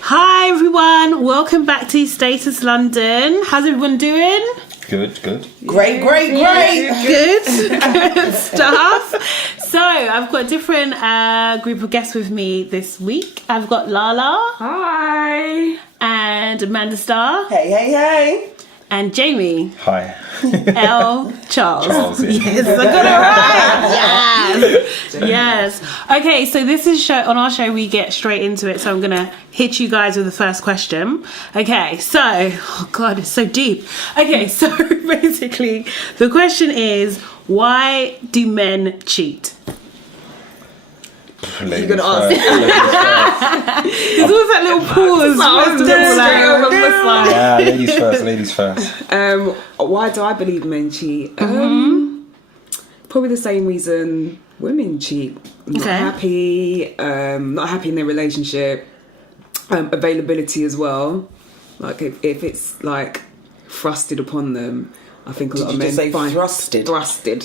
Hi everyone, welcome back to Status London. How's everyone doing? Good. Great. Good stuff. So I've got a different group of guests with me this week. I've got Lala. Hi. And Amanda Starr. Hey. And Jamie. Hi. L. Charles. Yeah. Yes, I got it right. Yes. Okay, so this is on our show we get straight into it. So I'm gonna hit you guys with the first question. Okay, so oh god, it's so deep. Okay, so basically the question is, why do men cheat? Ladies You're gonna first. There's always that little pause. Ladies first. Why do I believe men cheat? Probably the same reason women cheat. Not happy in their relationship. Availability as well. Like if it's like thrusted upon them, I think a lot of men find thrusted. Wow. Thrusted.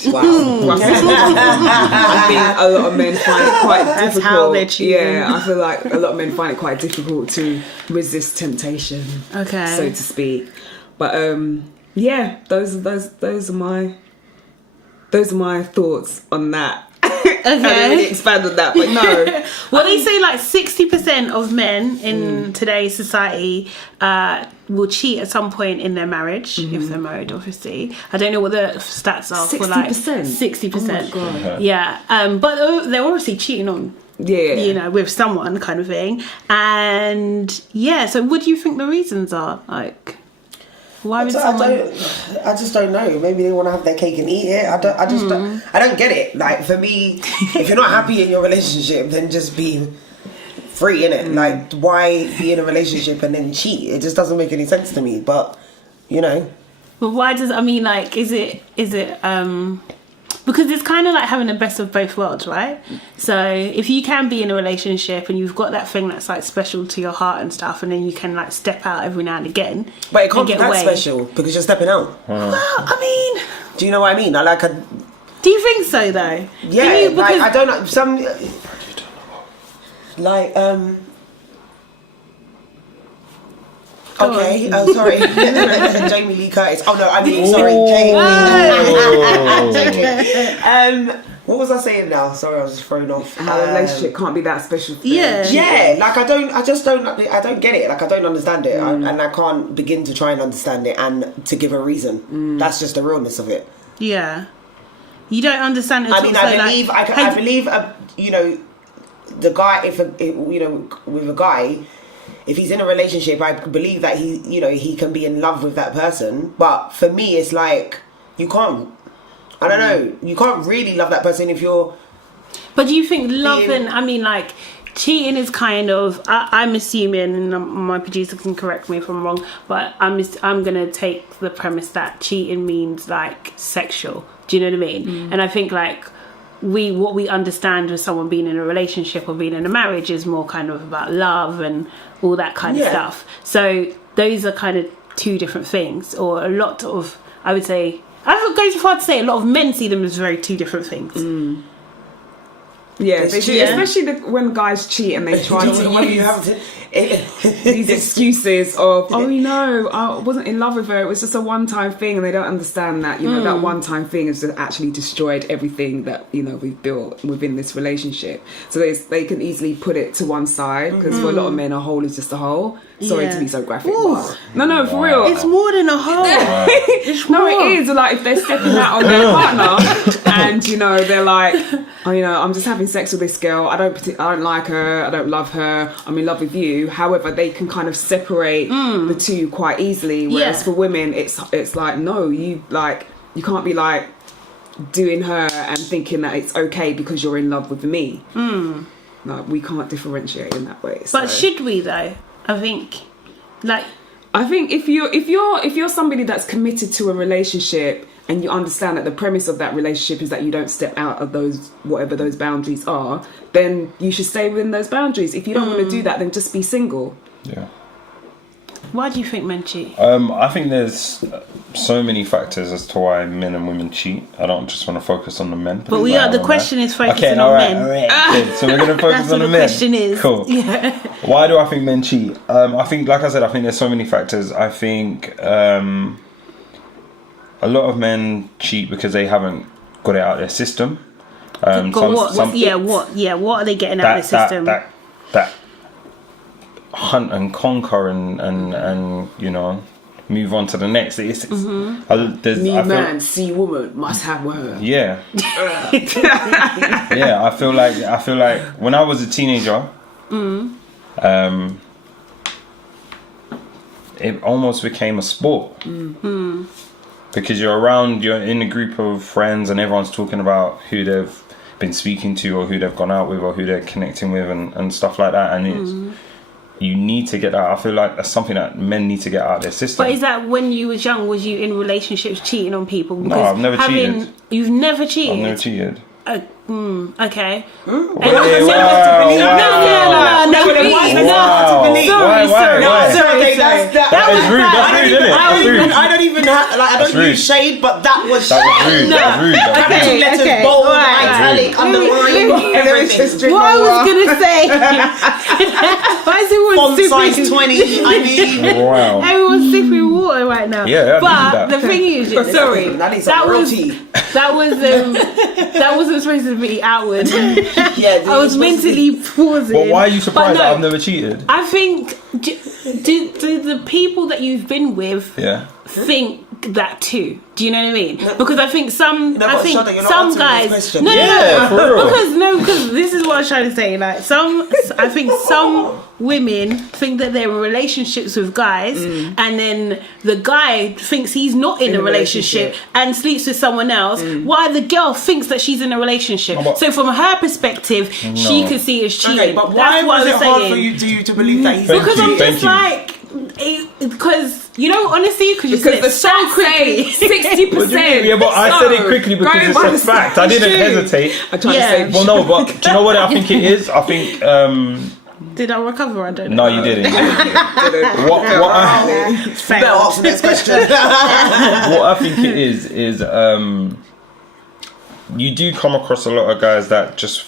I think a lot of men find it quite difficult. That's how they're cheating. Yeah, I feel like a lot of men find it quite difficult to resist temptation. Okay. So to speak. But yeah, those are my thoughts on that. Okay. I didn't really expand on that, but no. Well, they say like 60% of men in today's society will cheat at some point in their marriage, if they're married, obviously. I don't know what the stats are for like 60%. Oh my God. Yeah, but they're obviously cheating on, with someone kind of thing. And yeah, so what do you think the reasons are? Like, why would someone? I just don't know. Maybe they want to have their cake and eat it. I don't get it. Like, for me, if you're not happy in your relationship, then just be free, innit? Like, why be in a relationship and then cheat? It just doesn't make any sense to me. But But why is it because it's kind of like having the best of both worlds, right? So if you can be in a relationship and you've got that thing that's like special to your heart and stuff, and then you can like step out every now and again. But it can't be get that away. special because you're stepping out. Well, I mean, do you know what I mean? Do you think so though? Yeah, like I don't know. Okay, sorry. Jamie Lee Curtis. Oh no, I mean, sorry, Jamie. What was I saying now? Sorry, I was just thrown off. How a relationship can't be that special for you. Yeah, like I don't get it. Like I don't understand it, and I can't begin to try and understand it and to give a reason. That's just the realness of it. Yeah, you don't understand it. I mean, I believe, the guy. With a guy. If he's in a relationship, I believe that he can be in love with that person. But for me, it's like, you can't, I don't know, you can't really love that person if you're... But do you think cheating is kind of, I'm assuming, and my producer can correct me if I'm wrong, but I'm going to take the premise that cheating means like sexual. Do you know what I mean? And I think like, what we understand with someone being in a relationship or being in a marriage is more kind of about love and all that kind of stuff. So those are kind of two different things, or a lot of, I would say, I would go so far to say a lot of men see them as very two different things. Yeah, especially when guys cheat and they try to use these excuses of, I wasn't in love with her, it was just a one-time thing, and they don't understand that, that one-time thing has actually destroyed everything that, we've built within this relationship. So they can easily put it to one side, because for a lot of men, a hole is just a hole. Sorry to be so graphic. No, for real. It's more than a hole. No, it is. Like, if they're stepping out on their partner and, they're like, I'm just having sex with this girl. I don't like her. I don't love her. I'm in love with you. However, they can kind of separate the two quite easily. Whereas for women, it's like, no, you can't be like doing her and thinking that it's okay because you're in love with me. No, we can't differentiate in that way. But should we though? I think if you're somebody that's committed to a relationship and you understand that the premise of that relationship is that you don't step out of those, whatever those boundaries are, then you should stay within those boundaries. If you don't want to do that, then just be single. Yeah. Why do you think men cheat? I think there's so many factors as to why men and women cheat. I don't just want to focus on the men. But we are. The question is focusing on men. All right. Good. So we're going to focus That's on what the the men. question is. Cool. Yeah. Why do I think men cheat? I think, like I said, I think there's so many factors. I think a lot of men cheat because they haven't got it out of their system. What are they getting out of the system? That hunt and conquer and you know, move on to the next. See woman, must have word. Yeah. Yeah, I feel like when I was a teenager, it almost became a sport. Because you're in a group of friends and everyone's talking about who they've been speaking to or who they've gone out with or who they're connecting with and stuff like that, and you need to get that. I feel like that's something that men need to get out of their system. But is that when you was young? Was you in relationships cheating on people? No, I've never cheated. You've never cheated? I've never cheated. Okay. Wow. No. Sorry. That was rude. That's rude, isn't it? That's rude. I don't even use shade, but that was rude. That was rude. capital letters, bold, italic, underline, everything. What I was gonna say. Why is everyone Font sipping? size 20. I mean, Wow. Everyone's sipping water right now. Yeah, but the thing is, that wasn't supposed to be outward. Yeah, I was mentally pausing. But why are you surprised But no, that I've never cheated? I think do the people that you've been with think that too? Do you know what I mean? Because I think some guys. Because this is what I was trying to say. Like I think some women think that they're in relationships with guys, and then the guy thinks he's not in a relationship and sleeps with someone else. While the girl thinks that she's in a relationship. So from her perspective, she could see it as cheating. Okay, but why was it hard for you to believe that he's? Because I'm just like, because you know, honestly, because the stats say 60%. Yeah, but I said it quickly because it's a fact. I didn't hesitate. I tried to say. Well, no, but do you know what I think it is? I think. Did I recover? I don't know. No, you didn't. What Better ask the next question. What I think it is you do come across a lot of guys that just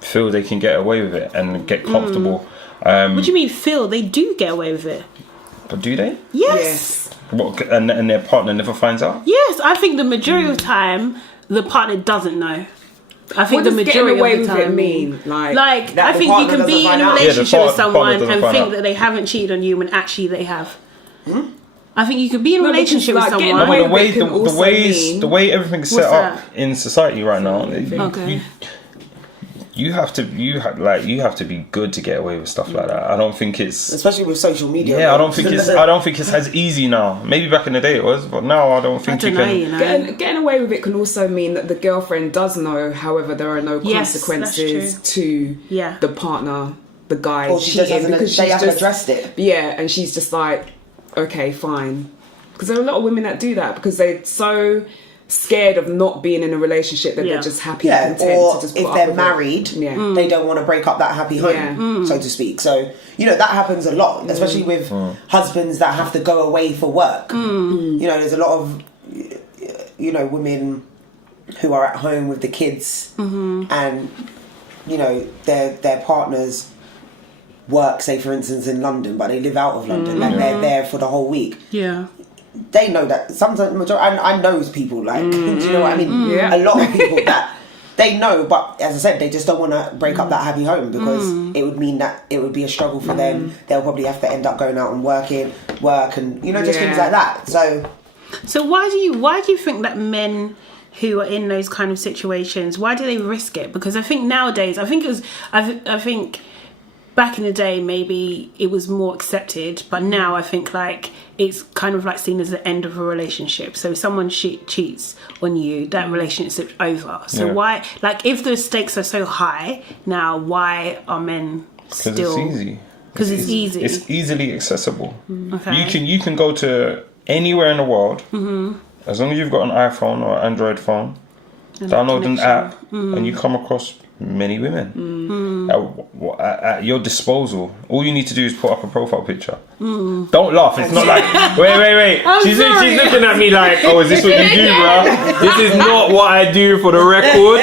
feel they can get away with it and get comfortable. What do you mean feel? They do get away with it. But do they? Yes. What, and their partner never finds out? Yes, I think the majority of the time the partner doesn't know. I think what the does majority away of the with time it mean? Like I think you can be in a relationship with someone and think out. that they haven't cheated on you when actually they have. I think you could be in a relationship with someone. The way everything's set up in society right now, you have to be good to get away with stuff like that. I don't think it's, especially with social media. Yeah, I don't think it's as easy now. Maybe back in the day it was, but now I don't think Getting away with it can also mean that the girlfriend does know. However, there are no consequences to the partner, the guy, or she just hasn't addressed it. Yeah, and she's just like, okay, fine. Because there are a lot of women that do that because they're so scared of not being in a relationship that they're just happy and content or to just if they're married they don't want to break up that happy home so to speak. So you know that happens a lot, especially with husbands that have to go away for work. You know, there's a lot of women who are at home with the kids and you know their partners work, say for instance in London, but they live out of London and they're there for the whole week. They know that sometimes, I know people like, do you know what I mean? A lot of people that they know, but as I said, they just don't want to break up that happy home because it would mean that it would be a struggle for them. They'll probably have to end up going out and work and just things like that. So why do you think that men who are in those kind of situations, why do they risk it? Because I think nowadays, I think back in the day maybe it was more accepted, but now I think like it's kind of like seen as the end of a relationship. So if someone cheats on you, that relationship's over. So why, like, if the stakes are so high now, why are men still? Because it's easy. Because it's easy. It's easily accessible. Okay. You can go to anywhere in the world as long as you've got an iPhone or Android phone. Download an app and you come across many women. at your disposal. All you need to do is put up a profile picture. Don't laugh. It's not like wait. She's looking at me like, oh, is this what you do, bro? This is not what I do, for the record.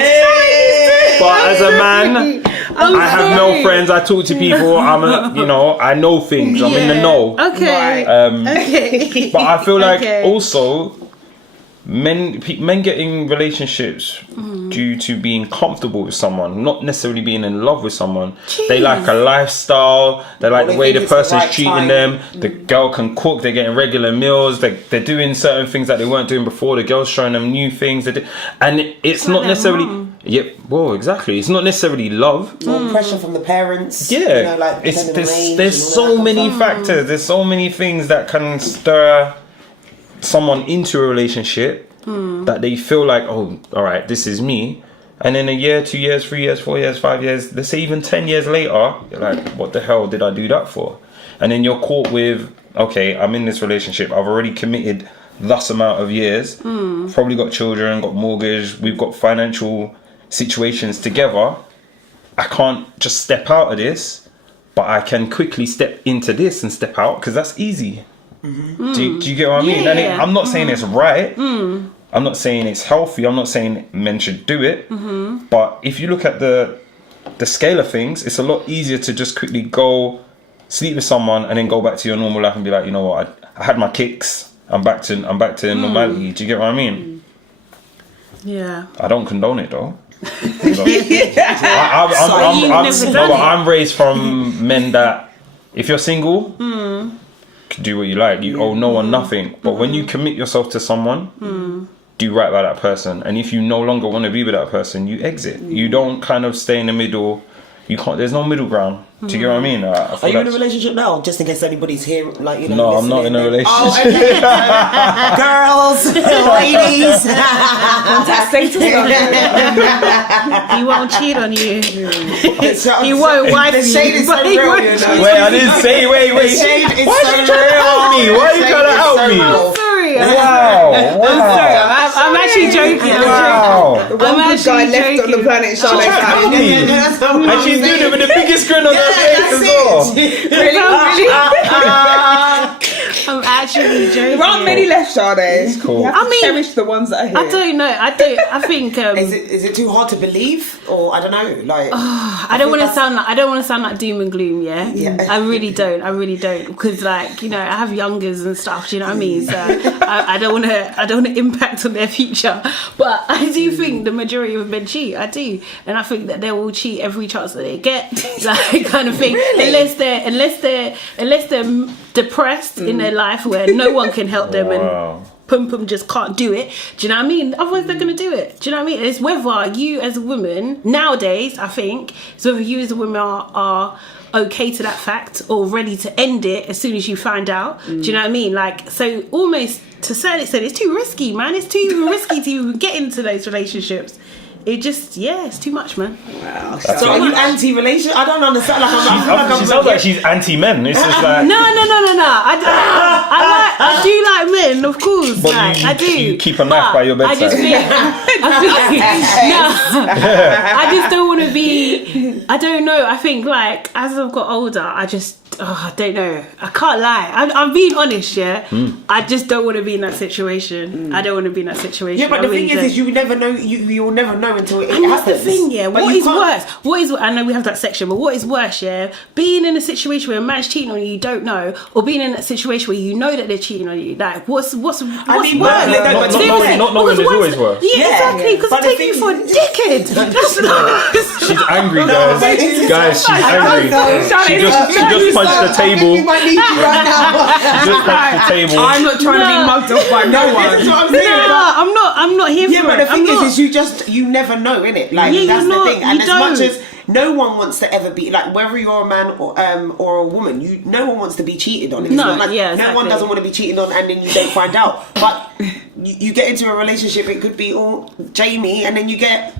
But as a man, I have male friends. I talk to people. I know things. I'm in the know. Okay. Okay. But I feel like also men get in relationships due to being comfortable with someone, not necessarily being in love with someone. Jeez. They like a lifestyle. They like the way the person's treating them. The girl can cook. They're getting regular meals. They're doing certain things that they weren't doing before. The girl's showing them new things. And it's not necessarily... Yeah, well, exactly. It's not necessarily love. More pressure from the parents. Yeah. There's so many factors. There's so many things that can stir someone into a relationship that they feel like, oh, all right, this is me. And then a year, 2 years, 3 years, 4 years, 5 years, let's say even 10 years later, you're like, what the hell did I do that for? And then you're caught with, okay, I'm in this relationship. I've already committed thus amount of years. Probably got children, got mortgage. We've got financial situations together. I can't just step out of this, but I can quickly step into this and step out because that's easy. Do you get what I mean? And I'm not saying it's right. I'm not saying it's healthy. I'm not saying men should do it. But if you look at the scale of things, it's a lot easier to just quickly go sleep with someone and then go back to your normal life and be like, you know what, I had my kicks. I'm back to normality. Do you get what I mean? Yeah. I don't condone it though. I'm raised from men that if you're single, do what you like. You owe no one nothing. But when you commit yourself to someone, do right by that person. And if you no longer want to be with that person, you exit. You don't kind of stay in the middle. You can't. There's no middle ground. Do you get what I mean? Are you in a relationship now? Just in case anybody's here, like, you know. No, I'm not in a relationship. Oh, okay. Girls, ladies. He won't cheat on you. He won't wife you. The shade is so real, you know. Wait, I didn't say. Wait. The shade is Why so are you trying to help me? Why are you trying to help me? I'm sorry. Wow. I'm sorry. I'm actually joking. Wow. The one good guy left on the planet, Charlotte. And she's doing it with the biggest grin on her face as well. Really? I'm actually joking. There aren't many left, Charlotte. It's cool. You have to cherish the ones that are here. I don't know. I think. Is it too hard to believe, or I don't know? Like, I don't want to sound like doom and gloom. Yeah. I really don't. Because, like, you know, I have youngers and stuff. Do you know what I mean? So I don't want to impact on their future. But I do think the majority of men cheat. I do, and I think that they will cheat every chance that they get. Like, kind of thing. Really? Unless they're depressed in their life where no one can help them and pum just can't do it. Do you know what I mean? Otherwise they're going to do it. Do you know what I mean? It's whether you as a woman, nowadays I think, it's whether you as a woman are okay to that fact or ready to end it as soon as you find out. Do you know what I mean? Like, so almost to a certain extent it's too risky, man. It's too risky to even get into those relationships. It just, it's too much, man. Wow. So are you anti-relation? I don't understand. She sounds like she's anti-men. It's just like... No. I do like men, of course. But like, I do. You keep a knife by your bedside. I just don't want to be... I don't know. I think, like, as I've got older, I don't know. I can't lie. I'm being honest, yeah? I just don't want to be in that situation. I don't want to be in that situation. Yeah, but the thing is you never know. You'll never know until it happens. That's the thing, yeah. What is worse? I know we have that section, but what is worse, yeah? Being in a situation where a man's cheating on you don't know, or being in that situation where you know that they're cheating on you. Like, what's worse? Not knowing is always worse. Yeah, exactly. Because they take you for a dickhead. She's angry, guys. Guys, she's angry. She just punched the table. You might need you right now. She just punched the table. I'm not trying to be mugged off by no one. That's what I'm saying. I'm not here for it. Yeah, but the thing is you never know, innit? Like, that's the thing. And as much as no one wants to ever be, like, whether you're a man or a woman, no one wants to be cheated on. It's not like no one doesn't want to be cheated on, and then you don't find out. But you get into a relationship, it could be all Jamie, and then you get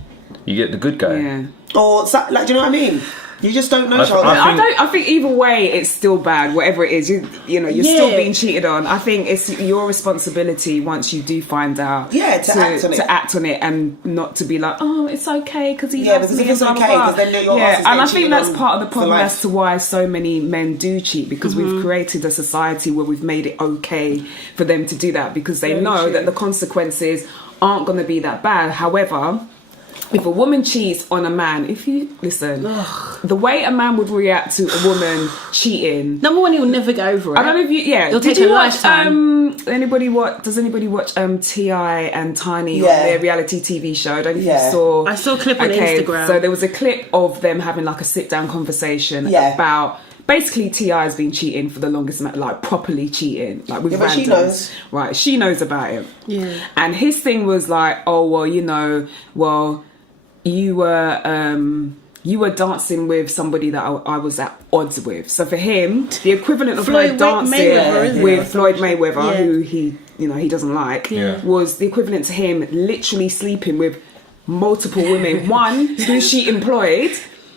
the good guy. Or like, do you know what I mean? You just don't know. I think either way, it's still bad. Whatever it is, you know, you're still being cheated on. I think it's your responsibility once you do find out. Yeah, to act on it and not to be like, oh, it's okay because he loves because me. if it's okay, because then your ass is and I getting think that's cheated part of the on problem for life. as to why so many men do cheat, because we've created a society where we've made it okay for them to do that because they know that the consequences aren't going to be that bad. However, if a woman cheats on a man, if you listen, the way a man would react to a woman cheating, number one, he'll never get over it. I don't know if you, it'll did take you a watch, lifetime. does anybody watch T.I. and Tiny on their reality TV show? I don't know if you saw. I saw a clip on Instagram. So there was a clip of them having like a sit down conversation about. Basically, T.I. has been cheating for the longest amount, like properly cheating, like with randoms. But she knows. Right, she knows about it. Yeah. And his thing was like, oh, well, you know, you were dancing with somebody that I was at odds with. So for him, the equivalent of Floyd dancing with Floyd Mayweather, Yeah. who he doesn't like, was the equivalent to him literally sleeping with multiple women. One who she employed.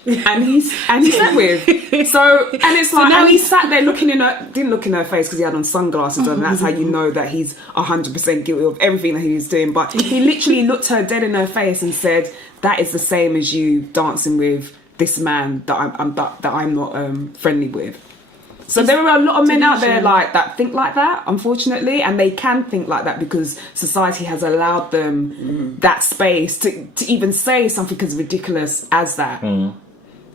And he slept with. So and it's like, now and he sat there didn't look in her face because he had on sunglasses on. And that's how you know that he's 100% guilty of everything that he was doing. But he literally looked her dead in her face and said, "That is the same as you dancing with this man that I'm not friendly with." So there are a lot of men out there like that think like that, unfortunately, and they can think like that because society has allowed them that space to even say something as ridiculous as that.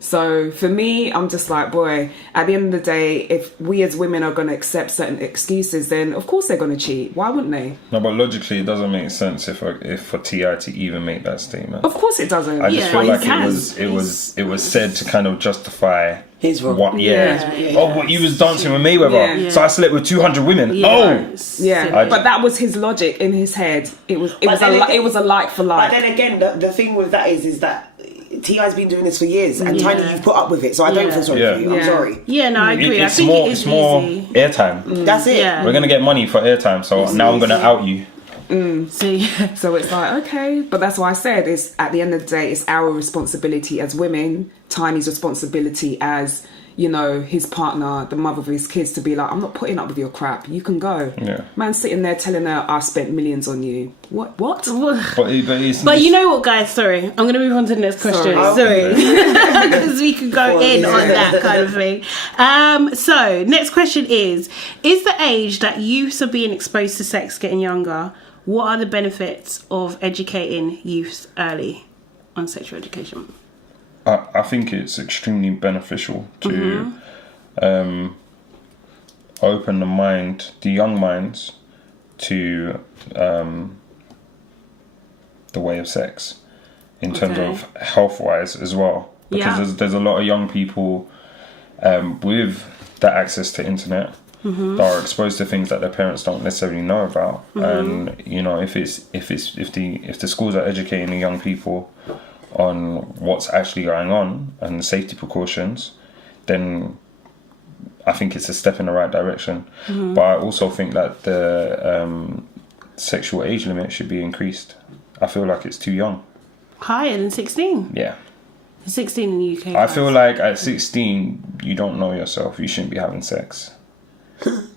So for me, I'm just like, boy, at the end of the day, if we as women are going to accept certain excuses, then of course they're going to cheat. Why wouldn't they? No, but logically, it doesn't make sense if for T.I. to even make that statement. Of course it doesn't. I just feel But like he it was said to kind of justify his wrong. What? Oh, what, you was dancing with Mayweather, so I slept with 200 women. But that was his logic in his head. It was a like for like. But then again, the thing with that is that T.I.'s been doing this for years, and Tiny, you've put up with it, so I don't feel sorry for you. I'm sorry. Yeah, no, I agree. It's I think more, it is it's more easy. airtime. That's it. Yeah. We're gonna get money for airtime, so now I'm gonna out you. So it's like, okay, but that's why I said it's at the end of the day, it's our responsibility as women, Tiny's responsibility as, you know, his partner, the mother of his kids, to be like, I'm not putting up with your crap. You can go. Yeah. Man sitting there telling her, I spent millions on you. What? But you know what, guys? Sorry, I'm going to move on to the next question. Sorry, because we could go in on that kind of thing. So next question is the age that youths are being exposed to sex getting younger? What are the benefits of educating youths early on sexual education? I think it's extremely beneficial to open the young minds to the way of sex in terms of health-wise as well. Because there's a lot of young people with the access to internet that are exposed to things that their parents don't necessarily know about. And you know, if the schools are educating the young people on what's actually going on and the safety precautions, then I think it's a step in the right direction. But I also think that the sexual age limit should be increased. I feel like it's too young. Higher than 16? Yeah. 16 in the UK. I feel like at 16, you don't know yourself. You shouldn't be having sex.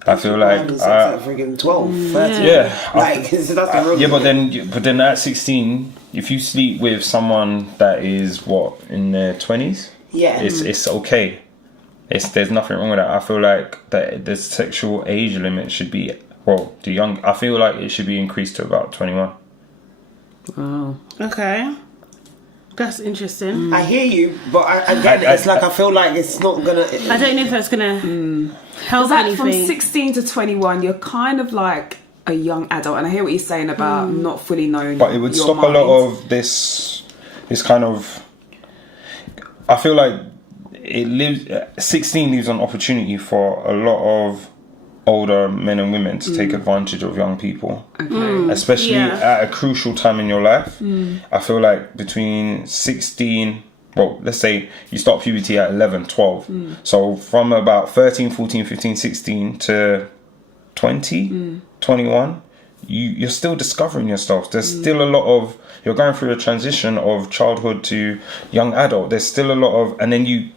I feel like freaking 12, 13. Yeah, like that's the rule. but then at 16, if you sleep with someone that is in their 20s, it's okay. There's nothing wrong with that. I feel like that the sexual age limit should be I feel like it should be increased to about 21. Wow. Okay. That's interesting. I hear you, but I feel like it's not gonna. I don't know if that's gonna help anything. From 16 to 21, you're kind of like a young adult, and I hear what you're saying about not fully knowing. But it would stop a lot of this kind of. I feel like 16 leaves an opportunity for a lot of older men and women to take advantage of young people, especially at a crucial time in your life. I feel like between 16, let's say you start puberty at 11, 12, so from about 13, 14, 15, 16 to 20, 21, you're still discovering yourself. There's still a lot of, you're going through a transition of childhood to young adult. There's still a lot of, and then you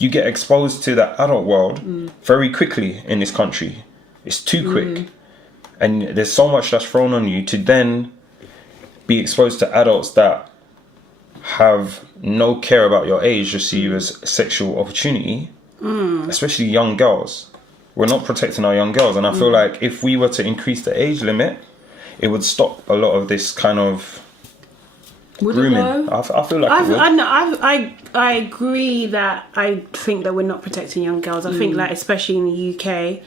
you get exposed to the adult world very quickly in this country. It's too quick. And there's so much that's thrown on you to then be exposed to adults that have no care about your age, just see you as sexual opportunity, especially young girls. We're not protecting our young girls. And I feel like if we were to increase the age limit, it would stop a lot of this kind of grooming. I feel like it would. I agree that I think that we're not protecting young girls. I think like especially in the UK,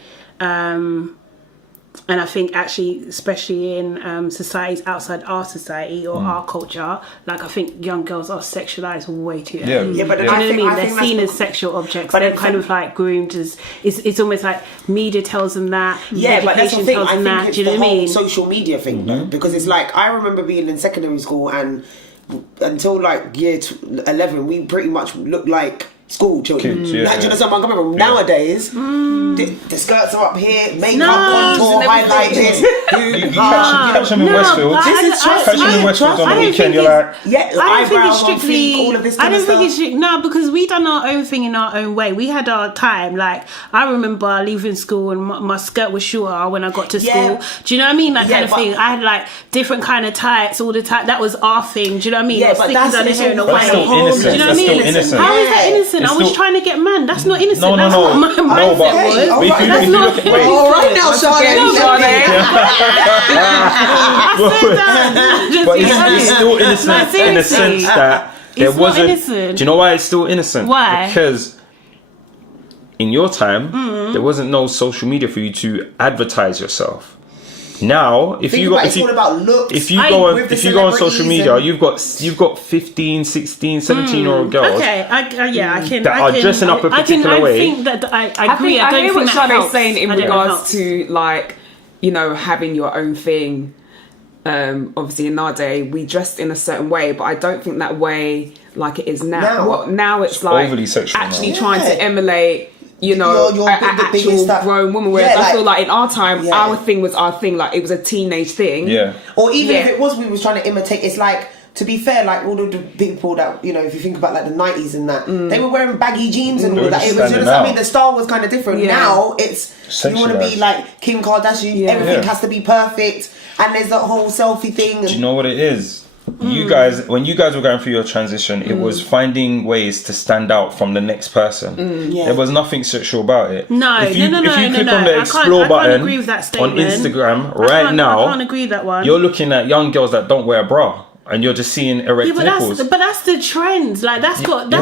and I think actually especially in societies outside our society or our culture, like I think young girls are sexualized way too early. Yeah, but do you know what I mean? They're seen as what, sexual objects. But they're kind of like groomed as it's almost like media tells them that. Yeah, but that's the thing. I think it's do you know the what I whole mean? social media thing, though, because it's like I remember being in secondary school and until like year 11, we pretty much looked like school children. Kids, Like, do you know what I'm coming from? Nowadays, the skirts are up here, makeup on tour, highlight this. You catch them in Westfield. Catch them in Westfield on the weekend. You're like, eyebrows on fleek, all of this kind of stuff. I don't think it's no, because we done our own thing in our own way. We had our time. Like I remember leaving school and my skirt was shorter when I got to school. Do you know what I mean? That kind of thing. I had like different kind of tights all the time. That was our thing. Do you know what I mean? Yeah, but that's down the hair in a But it's still innocent. Do you know what I mean? Innocent. How is that innocent? I was still- trying to get man. That's not innocent. No, That's what my mindset was. But if you That's look at wait, All right now, but it's still innocent in the sense that there It's not wasn't. innocent. Do you know why it's still innocent? Why? Because in your time, there wasn't no social media for you to advertise yourself. Now, if you go on social media, you've got 15, 16, 17-year-old girls that are dressing up a particular way. I think that I agree. I don't hear think what that Sade's helps. saying in I don't regards think it to like, you know, having your own thing. Obviously in our day we dressed in a certain way, but I don't think that way like it is now. Now it's like overly sexual actually now. trying to emulate, you know, Your an actual grown woman. Whereas I feel like in our time, our thing was our thing. Like it was a teenage thing. Yeah. Or even if it was, we was trying to imitate. It's like, to be fair, like all of the people that, you know, if you think about like the 90s and that, they were wearing baggy jeans and all that. It was, you know what I mean? The style was kind of different. Yeah. Now it's you want to be like Kim Kardashian. Everything has to be perfect, and there's that whole selfie thing. And do you know what it is? You guys, when you guys were going through your transition, it was finding ways to stand out from the next person. There was nothing sexual about it. If you click on the explore button agree with that on statement. Instagram I now, can't agree with that one. you're looking at young girls that don't wear a bra. And you're just seeing erect nipples. But that's the trend. Like that's not a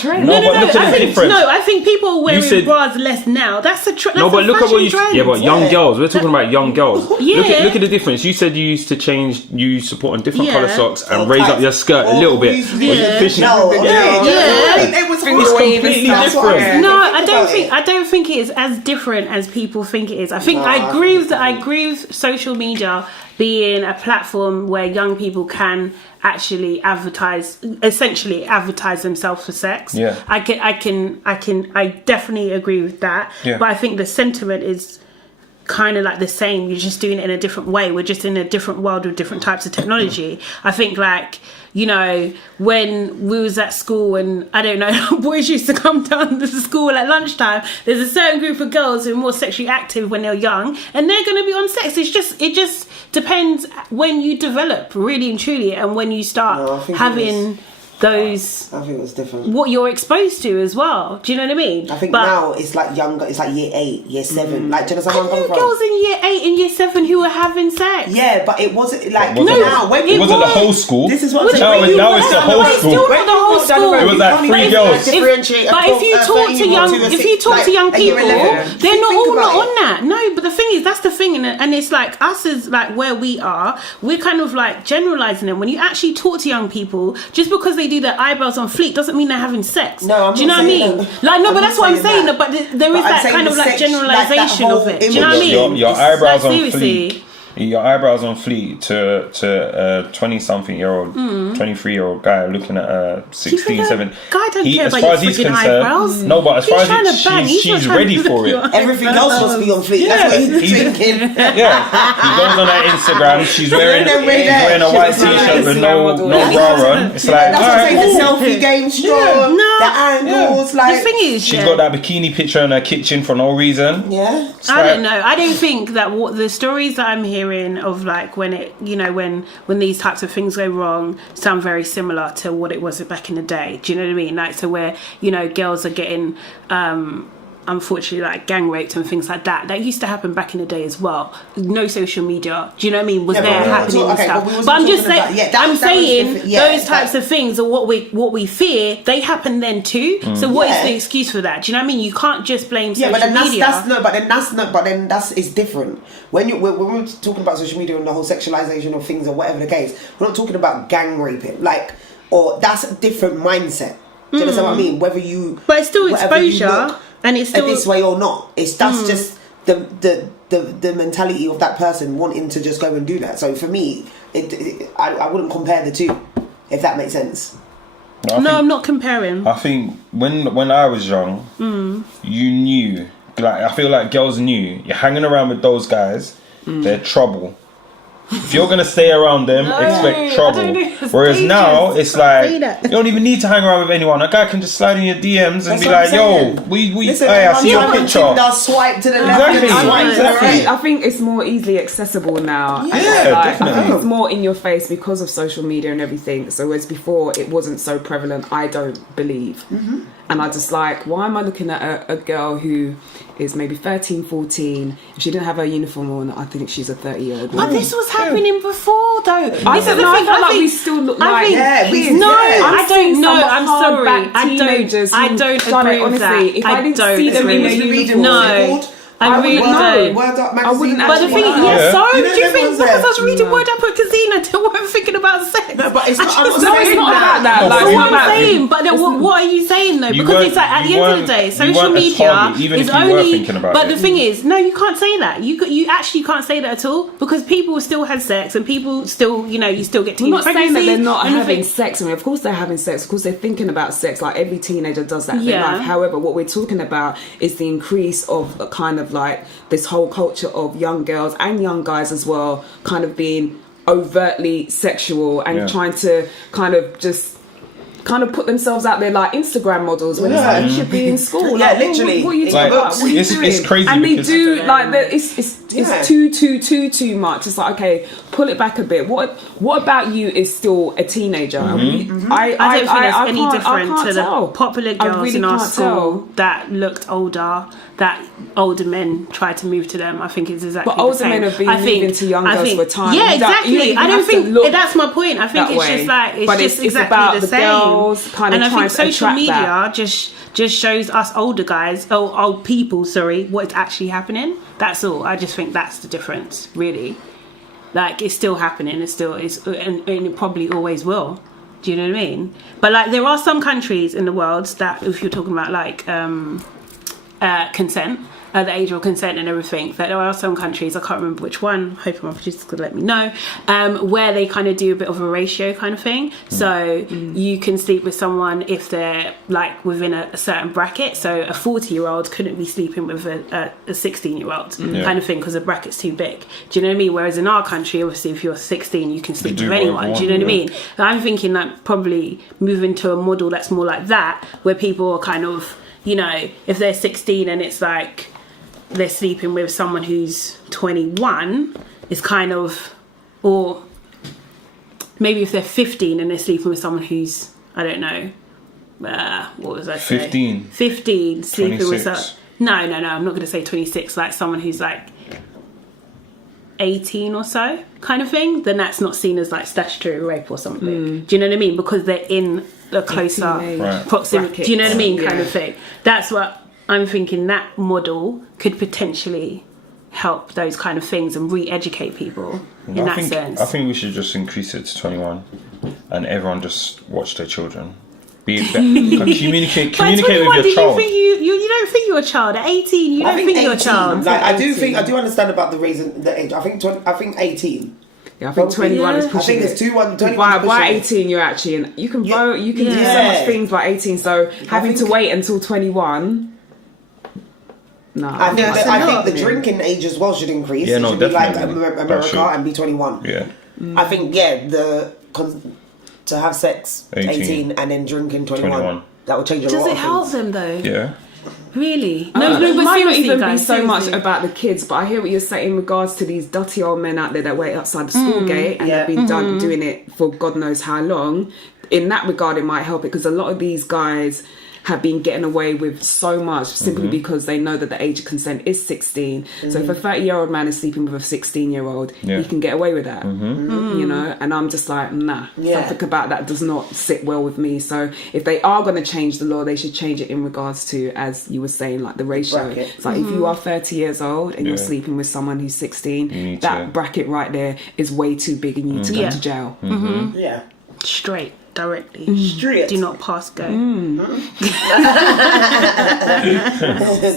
trend. No, but look at the difference. I think people are wearing bras less now. That's the trend. No, but look at what you. Trend. Yeah, but young girls. We're talking about young girls. Yeah. Look at the difference. You said you used to change. You support on different colour socks and raise up your skirt a little bit. It was completely different. No, I don't think it is as different as people think it is. I think I agree with social media being a platform where young people can actually essentially advertise themselves for sex. Yeah. I definitely agree with that. Yeah. But I think the sentiment is kind of like the same. You're just doing it in a different way. We're just in a different world with different types of technology. I think like, you know, when we was at school and I don't know, boys used to come down to school at lunchtime, there's a certain group of girls who are more sexually active when they're young and they're going to be on sex. It just depends when you develop really and truly and when you start having those. I think it was different. What you're exposed to as well. Do you know what I mean? I think now it's like younger. It's like year 8, year 7. Like, do you know where I'm coming from? Girls in year 8 and year 7 who were having sex. Yeah, but it wasn't like now. It wasn't the whole school. This is what I'm saying. Now it's the whole school. Still not the whole school. It was like 3 girls. But if you talk to young people, they're not all not on that. No, but the thing is, that's the thing, and it's like us as like where we are, we're kind of like generalizing them. When you actually talk to young people, just because they do their eyebrows on fleek doesn't mean they're having sex. No, do you know what I mean? Like, no, but that's what I'm saying. But there is that kind of like generalization of it. Do you know what I mean? Your eyebrows on fleek your eyebrows on fleek to a 20-something-year-old, 23-year-old guy looking at a 16, 17. Guy don't care as about far your as he's freaking concerned, eyebrows. no, but as He's far as trying to bang, he's not she's trying ready to for look it. your Everything else must be on fleek. That's what he's thinking. Yeah, he goes on her Instagram. She's wearing a white t-shirt with no bra on. It's like, That's what I'm saying. The selfie game strong. No. The angles, The like. thing is, she's got that bikini picture in her kitchen for no reason. Yeah. It's I like- don't know. I don't think that what the stories that I'm hearing of, like, when it, you know, when these types of things go wrong, sound very similar to what it was back in the day. Do you know what I mean? Like, so where, you know, girls are getting unfortunately, like, gang raped and things like that. That used to happen back in the day as well. No social media, do you know what I mean, was Yeah, but there we were happening talk- and okay, stuff. but we wasn't But I'm just talking saying, about- yeah, that- I'm that was saying different. Yeah, those types of things are what we fear. They happen then too. So what is Yeah. the excuse for that? Do you know what I mean? You can't just blame Yeah, social but then media. but then that's it's different. When we're talking about social media and the whole sexualization of things or whatever the case, we're not talking about gang raping, like, or that's a different mindset. Do you understand what I mean? Whether you, But it's still whatever you exposure, look and it's still this way or not. That's just the mentality of that person wanting to just go and do that. So for me, I wouldn't compare the two, if that makes sense. I'm not comparing. I think when I was young, you knew. Like, I feel like girls knew you're hanging around with those guys, they're trouble. If you're gonna stay around them, expect trouble. I don't know, it's Whereas now dangerous. it's like Say that. you don't even need to hang around with anyone. A guy can just slide in your DMs and That's be what like, I'm "Yo, saying. we Listen, hey, I see your everyone's picture." on Tinder, swipe to the left, Exactly. and swipe to the right. I think it's more easily accessible now. Yeah, I definitely. think it's more in your face because of social media and everything. So whereas before it wasn't so prevalent, I don't believe. And I just like, why am I looking at a girl who is maybe 13, 14? If she didn't have her uniform on, I think she's a 30-year-old. But this was happening before, though. I This is don't the know, I thing. feel like we still look like Yeah, we- kids. no, I don't know. I'm sorry. I don't agree with that. If I didn't don't see them in agree. their reading No. what's it called? I really wouldn't don't. Word Up magazine. I wouldn't But the thing, actually- yeah, so You know do you them think ones because I there? was reading Word Up at Casino, they weren't thinking about sex? No, but it's not. I'm not No, it's saying not about that. No, Like, but it's That's not what I'm about saying. But then what are you saying though? You Because weren't- it's like at the you end of the weren't- day, you social weren't a media target, even is if you were only. thinking about But it. the thing is, no, you can't say that. You actually can't say that at all because people still had sex and people still, you still get to. I'm not saying that they're not having having sex. I mean, of course they're having sex. Of course they're thinking about sex. Like every teenager does that in their Yeah. life. However, what we're talking about is the increase of a kind of like this whole culture of young girls and young guys as well, kind of being overtly sexual and trying to kind of put themselves out there like Instagram models when it's like you should be in school. Yeah, Like, literally. What are you Like, talking about? What are you it's doing? crazy And they because- do like it's Yeah. too much. It's like, okay, pull it back a bit. What about you is still a teenager? And I don't think there's any I different can't to the tell. popular I girls really in our can't school tell. that looked older, that older men tried to move to them. I think it's exactly But older the same. men have been I think- moving to young I girls think- for time. Yeah, You don't exactly. even I don't have to think look that's my point. I think that it's way. just like it's But just it's exactly about the the same. girls kind of And I trying think to social attract media that. just shows us older guys, old people, what's actually happening. That's all. I just think that's the difference, really. Like it's still happening. And it probably always will. Do you know what I mean? But like there are some countries in the world that, if you're talking about like consent, the age of consent and everything, that there are some countries, I can't remember which one, hoping my producer's going to let me know, where they kind of do a bit of a ratio kind of thing. So you can sleep with someone if they're like within a certain bracket. So a 40-year-old couldn't be sleeping with a 16-year-old kind of thing because the bracket's too big. Do you know what I mean? Whereas in our country, obviously, if you're 16, you can sleep with anyone. Do you know what I mean? And I'm thinking that probably moving to a model that's more like that, where people are kind of, if they're 16 and it's like they're sleeping with someone who's 21, is kind of, or maybe if they're 15 and they're sleeping with someone who's, I don't know, what was I saying? 15 sleeping 26. with someone. No, I'm not going to say 26, like someone who's like 18 or so kind of thing, then that's not seen as like statutory rape or something. Do you know what I mean? Because they're in a closer proximity. Brackets. Do you know what I mean? Kind Yeah. of thing. That's what I'm thinking, that model could potentially help those kind of things and re-educate people in that sense. I think we should just increase it to 21 and everyone just watch their children. Communicate By 21, with your did child. you think you don't think you're a child? At 18, you don't think you're a child. Like I do understand about the age. I think 18. Yeah, I think 21 is I pushing think it's it. 21 By 18, you're actually in. You can vote, you can do so much things by 18. So having to wait until 21. No, I think the drinking age as well should increase. Yeah, it no, should be like definitely. America and be 21. Yeah. I think to have sex 18 and then drinking 21. That would change a lot. Does it of help things. them though? Yeah. Really? No, but it might not seriously, even be guys, so much seriously. about the kids, but I hear what you're saying in regards to these dirty old men out there that wait outside the school gate and they've been doing it for God knows how long. In that regard, it might help it because a lot of these guys have been getting away with so much simply because they know that the age of consent is 16. So if a 30-year-old man is sleeping with a 16-year-old, he can get away with that. You know, and I'm just like, nah, something about that does not sit well with me. So if they are going to change the law, they should change it in regards to, as you were saying, like the ratio. Bracket. It's like if you are 30 years old and you're sleeping with someone who's 16, that bracket right there is way too big and you need to go to jail. Yeah. Straight, directly. Straight. Do not pass go.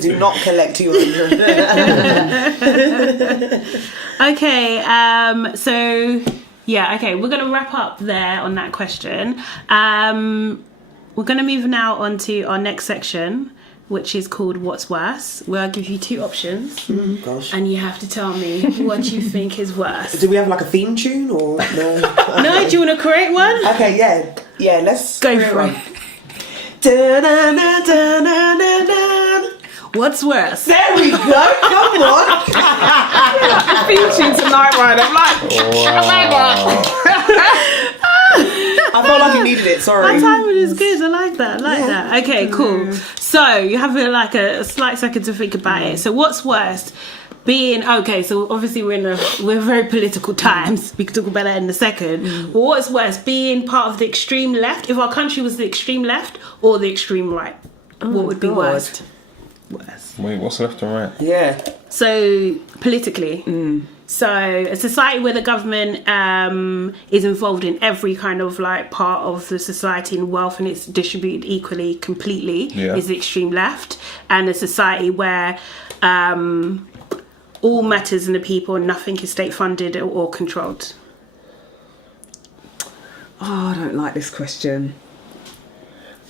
Do not collect 200. Okay, so yeah, okay, we're gonna wrap up there on that question. We're gonna move now on to our next section, which is called What's Worse, where I give you two options Gosh. and you have to tell me what you think is worse. Do we have like a theme tune or no? No, do you want to create one? Okay, yeah. Let's Go create for one. it. Da-da-da-da-da-da-da. What's worse? There we go. Come on. Theme tune tonight, right? I'm like, I felt like you needed it. Sorry. Our timing is good. I like that. That. Okay, cool. So you have a slight second to think about it. So what's worse? Being okay, so obviously we're very political times. We can talk about that in a second. But what's worse, being part of the extreme left? If our country was the extreme left or the extreme right, what would be worst? Worse. Wait, what's left and right? Yeah. So politically, so a society where the government is involved in every kind of like part of the society and wealth and it's distributed equally, completely, is the extreme left, and a society where all matters in the people and nothing is state funded or controlled. oh, I don't like this question.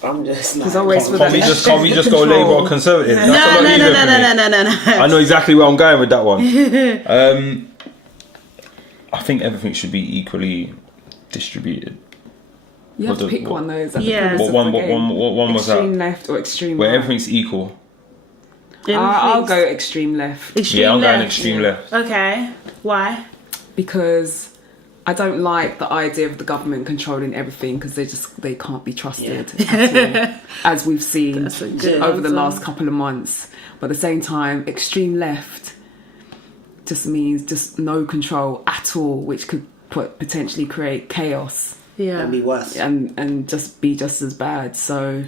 I'm just like... Because I always feel that Can't we just go Labour or Conservative? That's a lot easier for me. No. I know exactly where I'm going with that one. I think everything should be equally distributed. you have to pick one though. Is that the Yeah. premise What of one? the What game? one was Extreme that? left or extreme Where right? everything's equal. I'll go extreme left Extreme Yeah, I'm going left. extreme left. Okay, why? because I don't like the idea of the government controlling everything because they can't be trusted at all, as we've seen That's a good over the answer. last couple of months. But at the same time, extreme left just means just no control at all, which could potentially create chaos Yeah. Can be worse. and just be just as bad. So,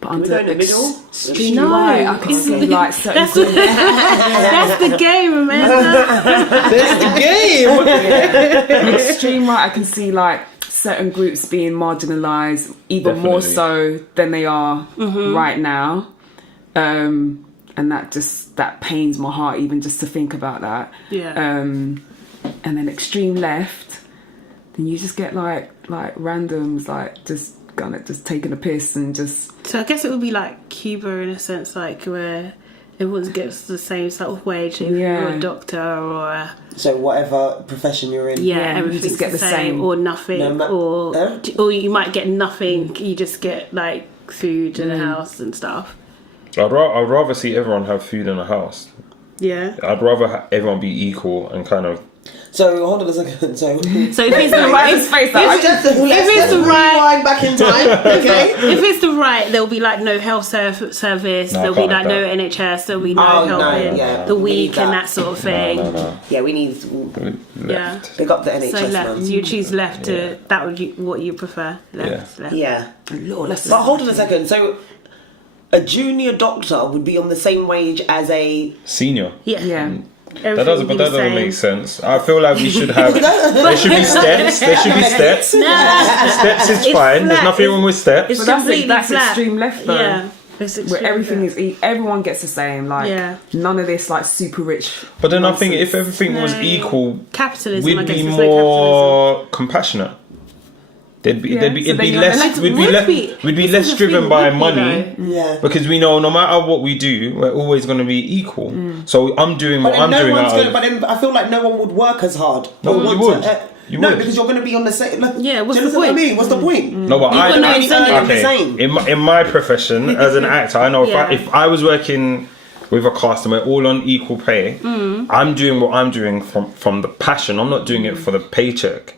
but Can we go in the middle? extreme No. right, I can see like certain That's the game, Amanda. That's the game. extreme right, I can see like certain groups being marginalised even more Definitely. so than they are right now, and that pains my heart even just to think about that. Yeah. And then extreme left, then you just get like randoms like just taking a piss and just So I guess it would be like Cuba in a sense, like where everyone gets the same sort of wage if you're a doctor or a, So whatever profession you're in. you everything's just get the the same same. or nothing, or you might get nothing. You just get like food in a house and stuff. I'd rather see everyone have food in a house. Yeah. I'd rather everyone be equal and kind of. So hold on a second. So So if it's the right, let's rewind back in time. Okay. if it's the right, there'll be like no health service. There'll be like no NHS. There'll be no helping the we weak need that. and that sort of thing. No. Yeah, we need. Yeah. Pick up the NHS. So left. man. You choose left to that would what you prefer. Left. Left. Yeah. Lord, But hold on a second. So a junior doctor would be on the same wage as a. Senior. Yeah. yeah. That doesn't make sense. I feel like we should have. There should be steps. There should be steps. Steps is fine. There's nothing wrong with steps. It's But completely that's flat. extreme left though. Yeah. It's Where everything flat. is, everyone gets the same. Like Yeah. none of this like super rich. But then I think nonsense. if everything was No. equal, Capitalism, I we'd guess be it's like more compassionate. It'd be So then you're less. We'd be less driven by money. Yeah. Because we know no matter what we do, we're always going to be equal. So I'm doing what But I'm then doing. but then I feel like no one would work as hard. No, Or you want would. to, You no, would. because you're going to be on the same. Like, Yeah, what's do you the understand what I point? mean? What's the point? No, but You've got no incentive. the same. in my profession as an actor, I know Yeah. if I was working with a cast and we're all on equal pay, I'm doing what I'm doing from the passion. I'm not doing it for the paycheck.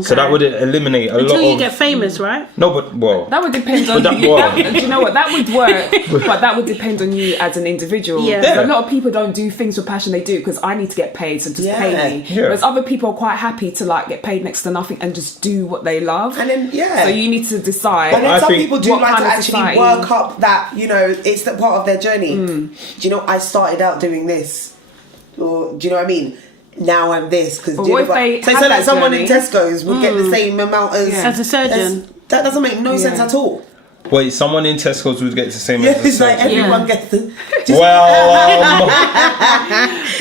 So that would eliminate a Until lot you of. get famous, right? No, but well. That would depend on But you. well. Do you know what? That would work, but that would depend on you as an individual. Yeah. A lot of people don't do things for passion. They do because I need to get paid, so just pay me. Yeah. Whereas other people are quite happy to like get paid next to nothing and just do what they love. And then, yeah. So you need to decide. And then I some think- people do what like to kind of actually society- work up that, it's the part of their journey. Do you know, I started out doing this. Or, do you know what I mean? Now I'm this. Because But what if they so had like that someone in journey? Tesco's would get the same amount as... Yeah. As a surgeon. That doesn't make no sense at all. Wait, someone in Tesco's would get the same Yeah, as it's like surgeon. everyone gets the... Well,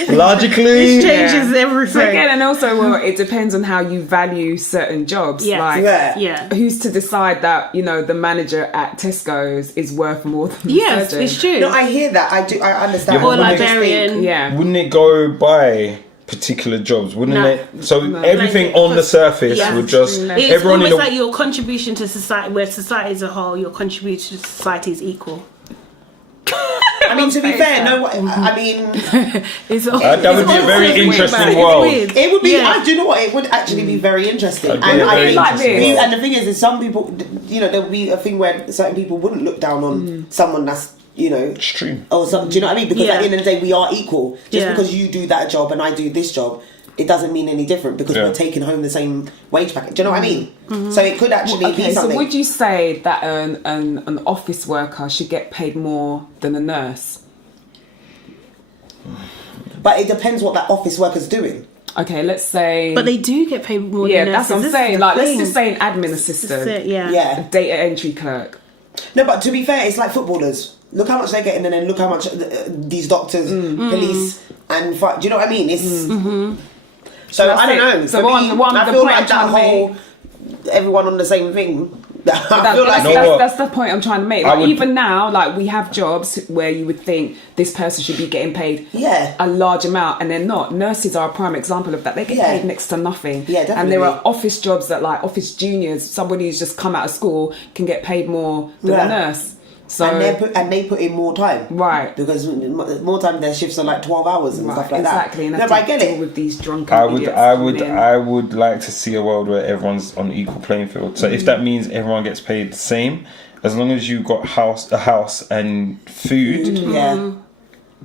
logically, Changes everything. So again, and also, well, it depends on how you value certain jobs. Yeah. Like, Yeah. who's to decide that the manager at Tesco's is worth more than the Yes, surgeon? it's true. No, I hear that. I understand. Yeah, Or but I just think- librarian. Yeah. wouldn't it go by particular jobs? Wouldn't No. it? So everything Like, on the surface yeah. would just It's everyone in almost the like your contribution to society, where society as a whole, your contribution to society is equal. I mean, to be fair, no. I mean, It's that would be a very it's interesting weird. world. It's weird. it would be. Yeah. Do you know what? It would actually be very interesting. That'd be And a I very think, like interesting this. world. and the thing is some people, there would be a thing where certain people wouldn't look down on someone that's, Extreme. or some. Do you know what I mean? Because Yeah. at the end of the day, we are equal. Just Yeah. because you do that job and I do this job, it doesn't mean any different because Yeah. we're taking home the same wage packet. Do you know what I mean? So it could actually be Okay, so something. would you say that an office worker should get paid more than a nurse? But it depends what that office worker's doing. Okay, let's say. But they do get paid more. yeah, than that's what I'm nurses. saying. This is Like, the let's thing. just say an admin This is assistant, it, yeah. Yeah. data entry clerk. No, but to be fair, it's like footballers. Look how much they're getting, and then look how much these doctors, police, and do you know what I mean? It's so that's I don't it. know. So For what me, I'm- what I'm- I the feel point like I'm that trying to whole everyone on the same thing. I feel like No, what? that's the point I'm trying to make. I Like, would- even now, like we have jobs where you would think this person should be getting paid Yeah. a large amount, and they're not. Nurses are a prime example of that. They get Yeah. paid next to nothing. Yeah, And there definitely. are office jobs that, like office juniors, somebody who's just come out of school can get paid more than Yeah. a nurse. So and they put in more time, Right. Because more time their shifts are like 12 hours and stuff like exactly, that. and No, have but I to get deal it. with these drunken I would, idiots I coming would, in. I would like to see a world where everyone's on equal playing field. So if that means everyone gets paid the same, as long as you got a house and food, Yeah.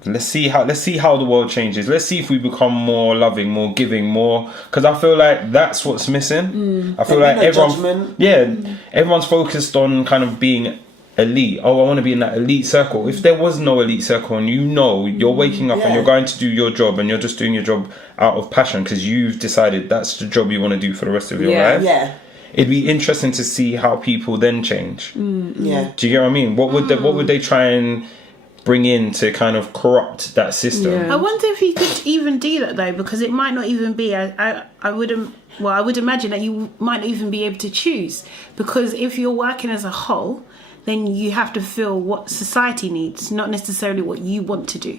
let's see how the world changes. Let's see if we become more loving, more giving, more. Because I feel like that's what's missing. I feel There'll like be no everyone, judgment. yeah, everyone's focused on kind of being elite. Oh, I want to be in that elite circle. If there was no elite circle, and you're waking up and Yeah. you're going to do your job, and you're just doing your job out of passion because you've decided that's the job you want to do for the rest of your Yeah. life. Yeah. It'd be interesting to see how people then change. Yeah. Do you get what I mean? What would they try and bring in to kind of corrupt that system? Yeah. I wonder if you could even do that though, because it might not even be. I wouldn't. Well, I would imagine that you might not even be able to choose, because if you're working as a whole, then you have to feel what society needs, not necessarily what you want to do.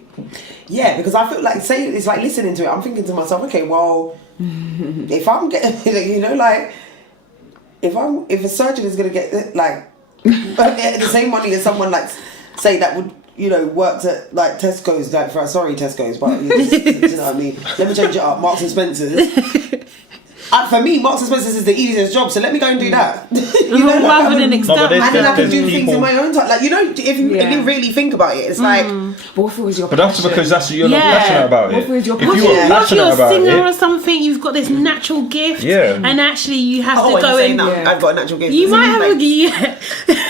Yeah, because I feel like, say, it's like listening to it, I'm thinking to myself, okay, well, if I'm getting, like, if a surgeon is going to get, like, the same money as someone, like, say, that would, worked at, like, Tesco's, like, sorry, Tesco's, but, you know what I mean? Let me change it up, Marks and Spencer's. For me, Marks and Spencer's is the easiest job, so let me go and do that. Rather than and external. then I can there's do things people- in my own time. Like, if you really think about it, it's like... But what if it was your But that's passion? because you're not Yeah. passionate about What it. if your If passion- you were Yeah. What if passionate you're a about singer or it, something? You've got this natural gift, Yeah. and actually you have Oh, to when go you're saying and. that, Yeah. I've got a natural gift. You It's might like- have a yeah.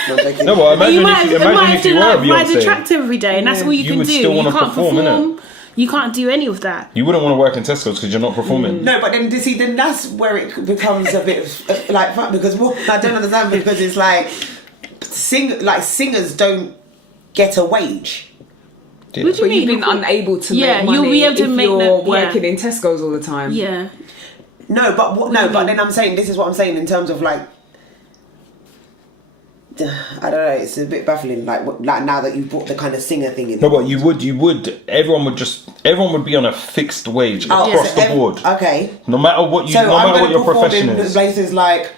No, I'm joking. no, but you imagine might if you have were to like a ride the Beyonce, track every day, and that's all you You can would do. still You wanna can't perform, perform. innit? You can't do any of that. You wouldn't want to work in Tesco's because you're not performing. No, but then see, then that's where it becomes a bit of, like, because I don't understand, because it's like singers don't get a wage. Yeah. What do you But mean? you've been unable to Yeah, make money you'll be able to if make you're the- working in Tesco's all the time. Yeah. No, but then I'm saying, this is what I'm saying in terms of like, I don't know, it's a bit baffling, like now that you've brought the kind of singer thing in. No, but you would. Everyone would be on a fixed wage across the board. Okay. No matter what So no I'm matter what going to your perform profession in is. places like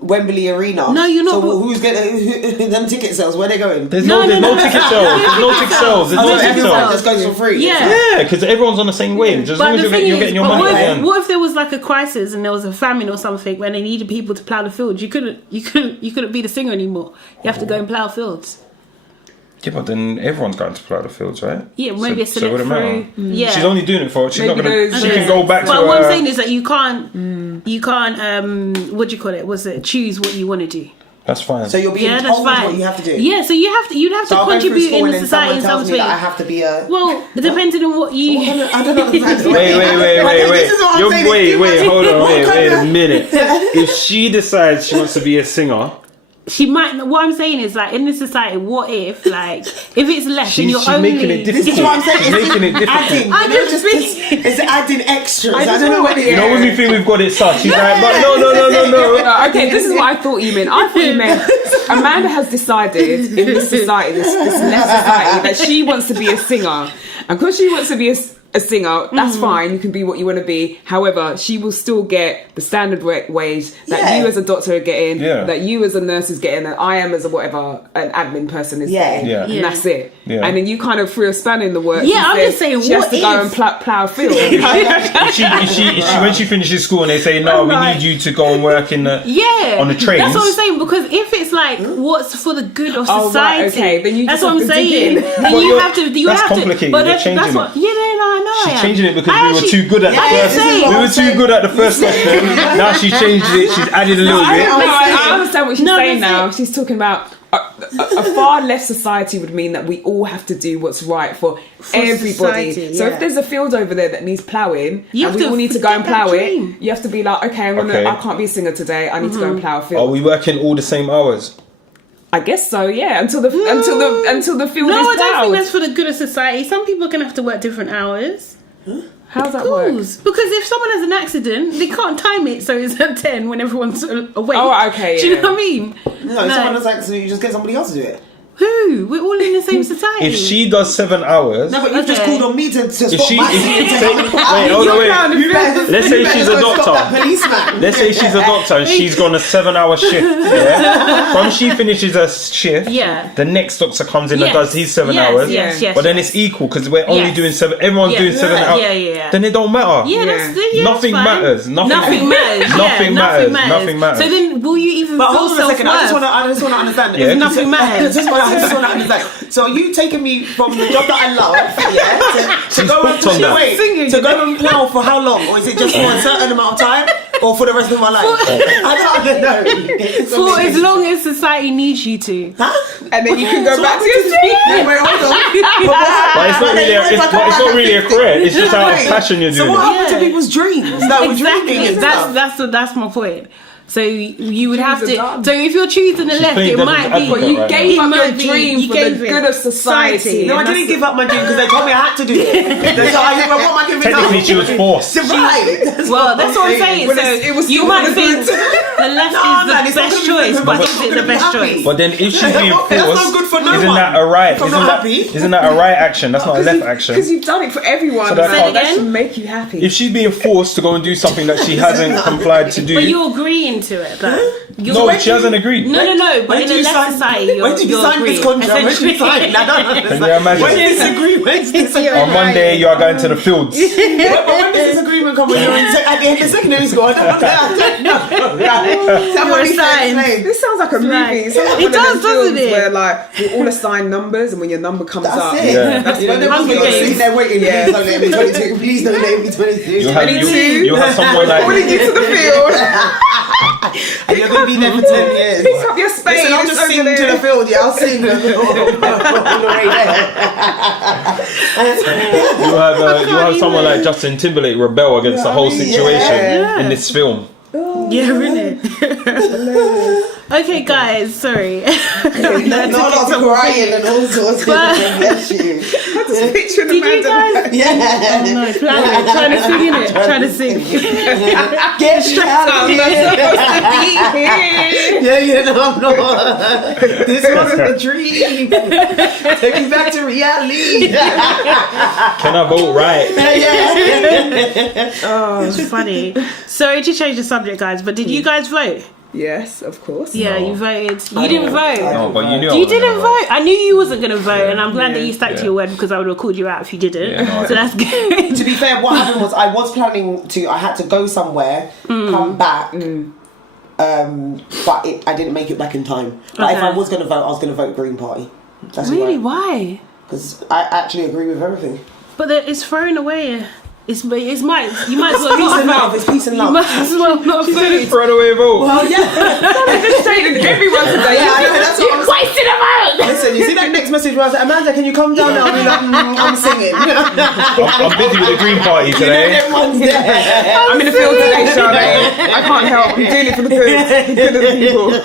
Wembley Arena. No, you're not. So who's getting them ticket sales? Where they going? There's no ticket sales. There's no ticket sales. There's no ticket Everyone sales. just goes for free. Yeah. Yeah, because everyone's on the same wage. As long But as the thing you're is, getting your but money at the end. what if there was like a crisis and there was a famine or something when they needed people to plough the fields? You couldn't be the singer anymore. You have to go and plough fields. Yeah, but then everyone's going to plough the fields, right? Yeah, maybe a so it select wouldn't matter. through. Yeah. She's only doing it for. She's not Maybe gonna. those- She Okay. can go back to. But what I'm saying is that you can't what do you call it? Choose what you want to do. That's fine. So you're being Yeah, that's told fine. what you have to do. Yeah, so you'd have to So I'll go through contribute school in and the then society in someone some tells me way. that I have to be a. Well, depending on what you. I don't understand. Wait. This is what I'm saying, it's too much. Hold on, What wait kind a of- minute. If she decides she wants to be a singer, She might. What I'm saying is, like, in this society, what if, like, if it's less and she's you're only making it difficult. This is what I'm saying. She's making it difficult. Adding. I'm You know, just it's adding extras. I just don't know what it You know is. when we think we've got it sussed, she's like, but no. Okay, this is what I thought you meant. I thought you meant Amanda has decided in this society, this left society, that she wants to be a singer. And because she wants to be a singer, that's fine, you can be what you want to be. However, she will still get the standard wage that you as a doctor are getting, that you as a nurse is getting, that I am as a whatever, an admin person is getting. Yeah. And that's it. Yeah. And then you kind of threw a span in the works. Yeah, and I'm said just saying, she has what to go and if? plough a field. When she finishes school and they say, no, we need you to go and work in the on the trains. That's what I'm saying, because if it's like what's for the good of Oh, society, right, okay, then you that's just what I'm have to dig saying. in. Then But you have to. that's complicated. But You're that's changing what. it. Yeah, no, I know. She's I am. changing it because I we were actually- too good at the I'm first. saying- We were too good at the first question. Now she's changed it. She's added a little bit. I understand what she's No, saying that's now. it. She's talking about a far less society would mean that we all have to do what's right for everybody. society, So yeah. if there's a field over there that needs ploughing, You and have we to all need to go and get that plough dream. it, you have to be like, okay, I can't be a singer today. I need to go and plough a Are field. we working all the same hours? I guess so. Yeah, until the field No, is I don't ploughed. think that's for the good of society. Some people can have to work different hours. How's that work? Because if someone has an accident, they can't time it so it's at 10 when everyone's awake. Oh, okay, Do you yeah. know what I mean? No, someone was like, so you just get somebody else to do it. Who? We're all in the same society. If she does 7 hours, No, but you've just Okay. called on me to stop she- my wait, hold on, wait. You better- Let's you say better she's go a stop doctor. that policeman. Let's say she's a doctor and she's gone a 7-hour shift. Yeah? From she finishes her shift, Yeah. the next doctor comes in and Yes. does his 7 Yes, hours. yes, yes, but then yes. it's equal because we're only Yes. doing 7. Everyone's Yeah. doing 7 hours. Yeah. Then it don't matter. Yeah, Nothing that's fine. matters. Nothing Nothing matters. Yeah, Nothing matters. So then, will you even But feel hold on a second, I just self-worth? want to understand. Yeah. Nothing matters. I just want to understand. So are you taking me from the job that I love, to go and hooked on that. wait, to go and plough for how long? Or is it just for a certain amount of time? Or for the rest of my life? I don't know. For as long as society needs you to. Huh? And then you can go So back to what your happens if- Wait, hold on. But it's not really. It's not really a career. It's just out of Wait, passion you're So doing what it. happened to Yeah. people's dreams? No, Exactly. That's That's my point. So you would have Dreams to. are done. So if you're choosing the left, playing it devil's might be. advocate But you right gave now. It up your might be. dream You for the gave it. good of society. No, I didn't give up my dream because they told me I had to do it. So what am I giving up? Technically, she was forced. Right. Well, that's what I'm saying. Well, So it was you still might for the think good. the left No, man, is it's the not best gonna be choice, good, but but is I'm it the gonna be best happy. choice? But then if she's being That's not forced, good for no isn't one. that a right? I'm not happy. Isn't that a right action? That's not a left action. Because you've done it for everyone. So that man. can't- That Say should again? make you happy. If she's being forced to go and do something that she hasn't complied to do, But you're agreeing to it, though. no, she hasn't agreed. No. But When in do a you left sign- society, when did you you're sign agreeing. this contract? When did you sign it? I don't Can you understand. imagine? When does this agreement? On Monday, you are going to the fields. But when does this agreement come when you're at the end of secondary school? I don't know. Someone You're needs to assigned. explain. This sounds like a movie. right. It's like It one of does, them doesn't films it? Where like we all assign numbers, and when your number comes That's up, it. Yeah. that's You know, when they're you Hunger just Games. sitting there waiting. Yeah. Please don't let me 22. Please don't let me 22. You'll have someone like pulling you to the field. And you're going to be there for 10 years. Pick up your spade. Listen, I'll just over sing there. to the field. Yeah, I'll sing all the way there. You have someone like Justin Timberlake rebel against the whole situation in this film. Yeah, really. Okay, guys, sorry. No, lots of crying and all sorts. Bless you. Picture the Did man you guys? Yeah. No, trying to sing in it. Trying to sing. Get strapped up. Yeah, no, I'm not. This wasn't a dream. Take me back to reality. Can I vote right? Oh, it's funny. Sorry to change the subject, guys, but did you guys vote? Yes, of course. Yeah, No. you voted. You didn't vote. No, but you knew I You wasn't didn't gonna vote. I knew you wasn't going to vote, and I'm glad that Yeah. you stuck to your word because I would have called you out if you didn't. Yeah, no, I So that's good. To be fair, what happened was I was planning to. I had to go somewhere, come back, but I didn't make it back in time. But if Okay. I was going to vote, I was going to vote Green Party. That's Really? Why? Because I actually agree with everything. But it's thrown away. You might as well Peace not and vote. love. It's peace and You love. might as well not vote. Throw away vote. Well, yeah. Just saying everyone's today. Yeah, I know, that's what I'm Wasted a vote. Listen, you see that next message where I was like, Amanda, can you come down now? I'll be like, I'm singing. I'm busy with the Green Party today. Everyone's there. I'm in the field today, Charlotte. I can't help. I'm doing it for the good of the people.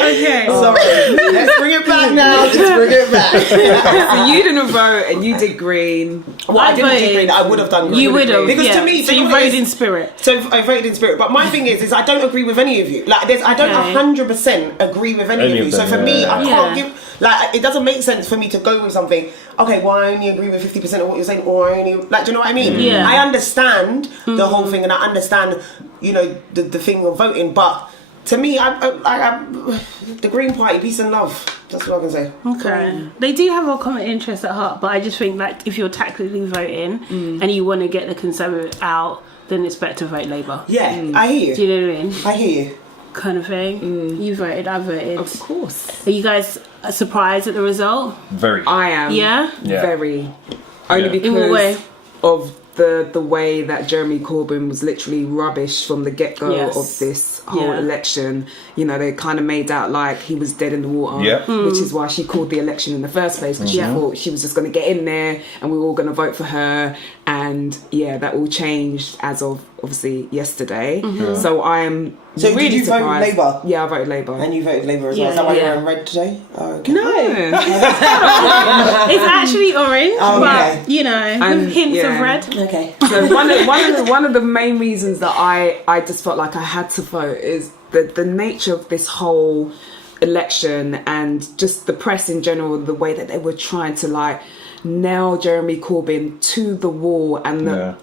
Okay. Sorry. Let's bring it back now. Let's bring it back. So you didn't vote and you did green. Well, I didn't do voted. green. I would have done green. You would have. Because yeah. to me, so you voted in spirit. So I voted in spirit. But my thing is I don't agree with any of you. Like, I don't Okay. 100% agree with any of you. So them, for me, yeah. I can't give. Like, it doesn't make sense for me to go with something. Okay, well, I only agree with 50% of what you're saying, or I only like. Do you know what I mean? Yeah. I understand the whole thing, and I understand, the thing of voting, but. To me, the Green Party, peace and love. That's what I can say. Okay. They do have a common interest at heart, but I just think that if you're tactically voting and you want to get the Conservative out, then it's better to vote Labour. Yeah, I hear Do you. you know what I mean? I hear you. Kind of thing. You voted, I voted. Of course. Are you guys surprised at the result? Very. I am. Yeah? Yeah. Very. Only Yeah. In what way? because of the way that Jeremy Corbyn was literally rubbish from the get-go Yes. of this whole Yeah. election. They kind of made out like he was dead in the water, Yeah. which is why she called the election in the first place, because she thought she was just going to get in there and we were all going to vote for her. And yeah, that all changed as of obviously yesterday. So I am So really did you vote surprised. Labour? Yeah, I voted Labour. And you voted Labour as Yeah, well. Is that why yeah. you're wearing red today? Oh, okay. No. Yeah. It's actually orange, Oh, but, okay. with hints of yeah. red. Okay. So one of the main reasons that I just felt like I had to vote is the nature of this whole election, and just the press in general, the way that they were trying to nail Jeremy Corbyn to the wall, and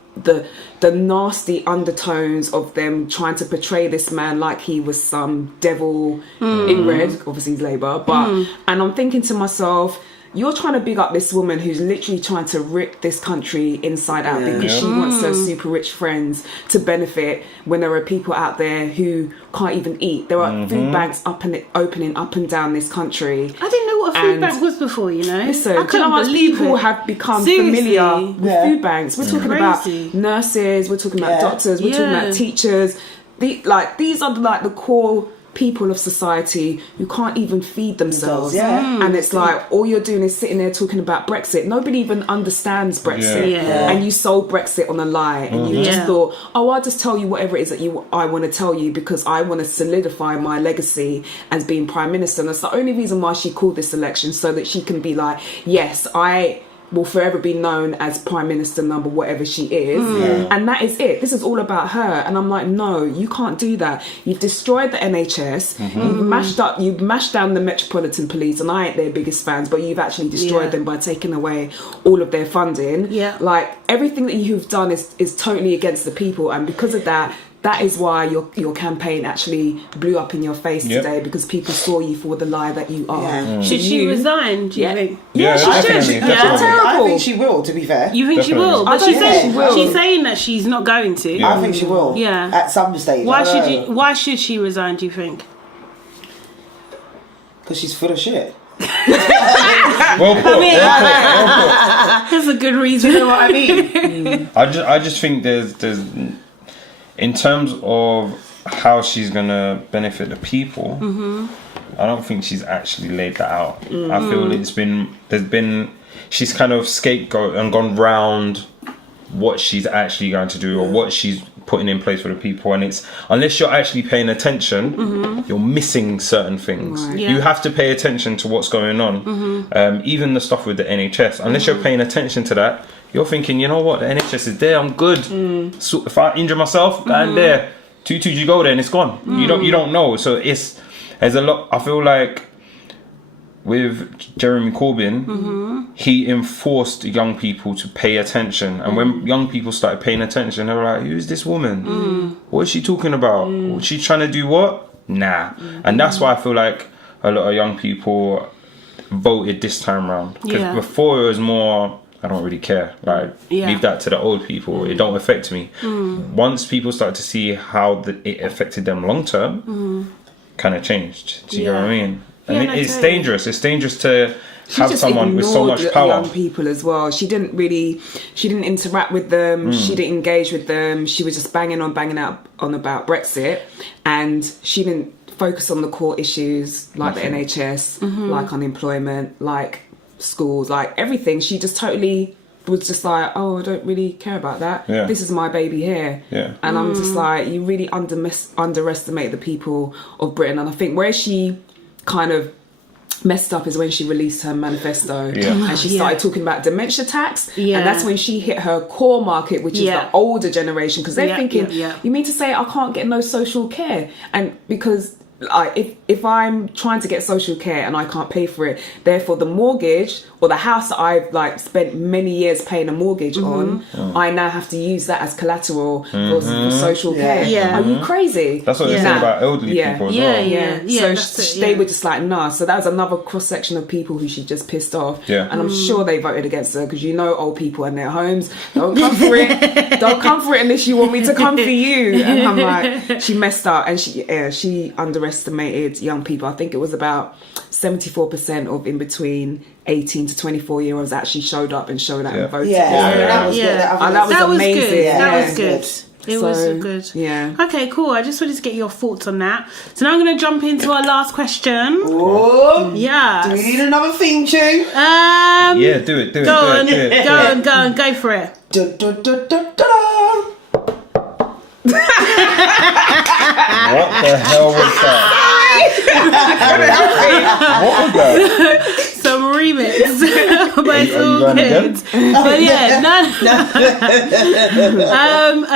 the nasty undertones of them trying to portray this man like he was some devil in red. Obviously he's Labour, but and I'm thinking to myself, you're trying to big up this woman who's literally trying to rip this country inside out because she wants her super rich friends to benefit, when there are people out there who can't even eat. There are food banks opening up and down this country. I didn't know what a food And- bank was before, Listen, I do you know couldn't how much believe people it. have become Seriously. familiar with food banks? We're talking about Crazy. nurses, we're talking about doctors, we're talking Yeah. about teachers. These are the core people of society who can't even feed themselves. Yeah. And it's like, all you're doing is sitting there talking about Brexit. Nobody even understands Brexit. Yeah. And you sold Brexit on a lie. And you just Yeah. thought, I'll just tell you whatever it is that I want to tell you, because I want to solidify my legacy as being Prime Minister. And that's the only reason why she called this election, so that she can be like, yes, I will forever be known as Prime Minister number whatever she is. And that is it. This is all about her. And I'm like, no, you can't do that. You've destroyed the NHS. You've mashed down the Metropolitan Police, and I ain't their biggest fans, but you've actually destroyed them by taking away all of their funding. Yeah. Like, everything that you've done is totally against the people, and because of that is why your campaign actually blew up in your face today, because people saw you for the lie that you are. Yeah. Should she resign, do you think? Yeah, she definitely, should. definitely. I think she will, to be fair. You think she Definitely. will? I But don't she's think saying, she will. she's saying that she's not going to. I think she will. Yeah. At some stage. Why should she resign, do you think? Because she's full of shit. Well put. Well put. That's a good reason. You know what I mean? I just think there's in terms of how she's gonna benefit the people. I don't think she's actually laid that out. I feel she's kind of scapegoat and gone round what she's actually going to do or what she's putting in place for the people, and it's unless you're actually paying attention, you're missing certain things. Right. Yeah. You have to pay attention to what's going on. Even the stuff with the NHS, unless you're paying attention to that, you're thinking, you know what, the NHS is there, I'm good. So if I injure myself, I'm there. 2 you go there and it's gone. You don't know. So there's a lot. I feel like with Jeremy Corbyn, he enforced young people to pay attention. And when young people started paying attention, they were like, who's this woman? What is she talking about? Was she trying to do what? Nah. And that's why I feel like a lot of young people voted this time round. Because before it was more, I don't really care. Like, leave that to the old people. It don't affect me. Once people started to see how it affected them long term, kind of changed. Do you know what I mean? And it's dangerous. It's dangerous to have someone with so much power. Young people as well. She didn't interact with them. She didn't engage with them. She was just banging out on about Brexit, and she didn't focus on the core issues like the NHS, like unemployment, like schools, like everything. She just totally was just like, oh, I don't really care about that. This is my baby here. And I'm just like, you really underestimate the people of Britain. And I think where she kind of messed up is when she released her manifesto and she started talking about dementia tax, and that's when she hit her core market, which is the older generation, because they're thinking, you mean to say I can't get no social care? And because if I'm trying to get social care and I can't pay for it, therefore the mortgage or the house that I've spent many years paying a mortgage on, I now have to use that as collateral for social care. Are you crazy? That's what they say about elderly people as well. So they were just like, nah. So that was another cross section of people who she just pissed off. And I'm sure they voted against her, because old people in their homes don't come for it. Don't come for it unless you want me to come for you. And I'm like, she messed up, and she underestimated young people. I think it was about 74% of in between 18 to 24 year olds actually showed up and showed out and voted. That was amazing. Good. Yeah. That was good. It was good. Yeah. Okay, cool. I just wanted to get your thoughts on that. So now I'm going to jump into our last question. Oh, yeah. Do we need another theme tune? Yeah, do it. Go on, go for it. What the hell was that? What was that? Some remix. But it's all good. But yeah,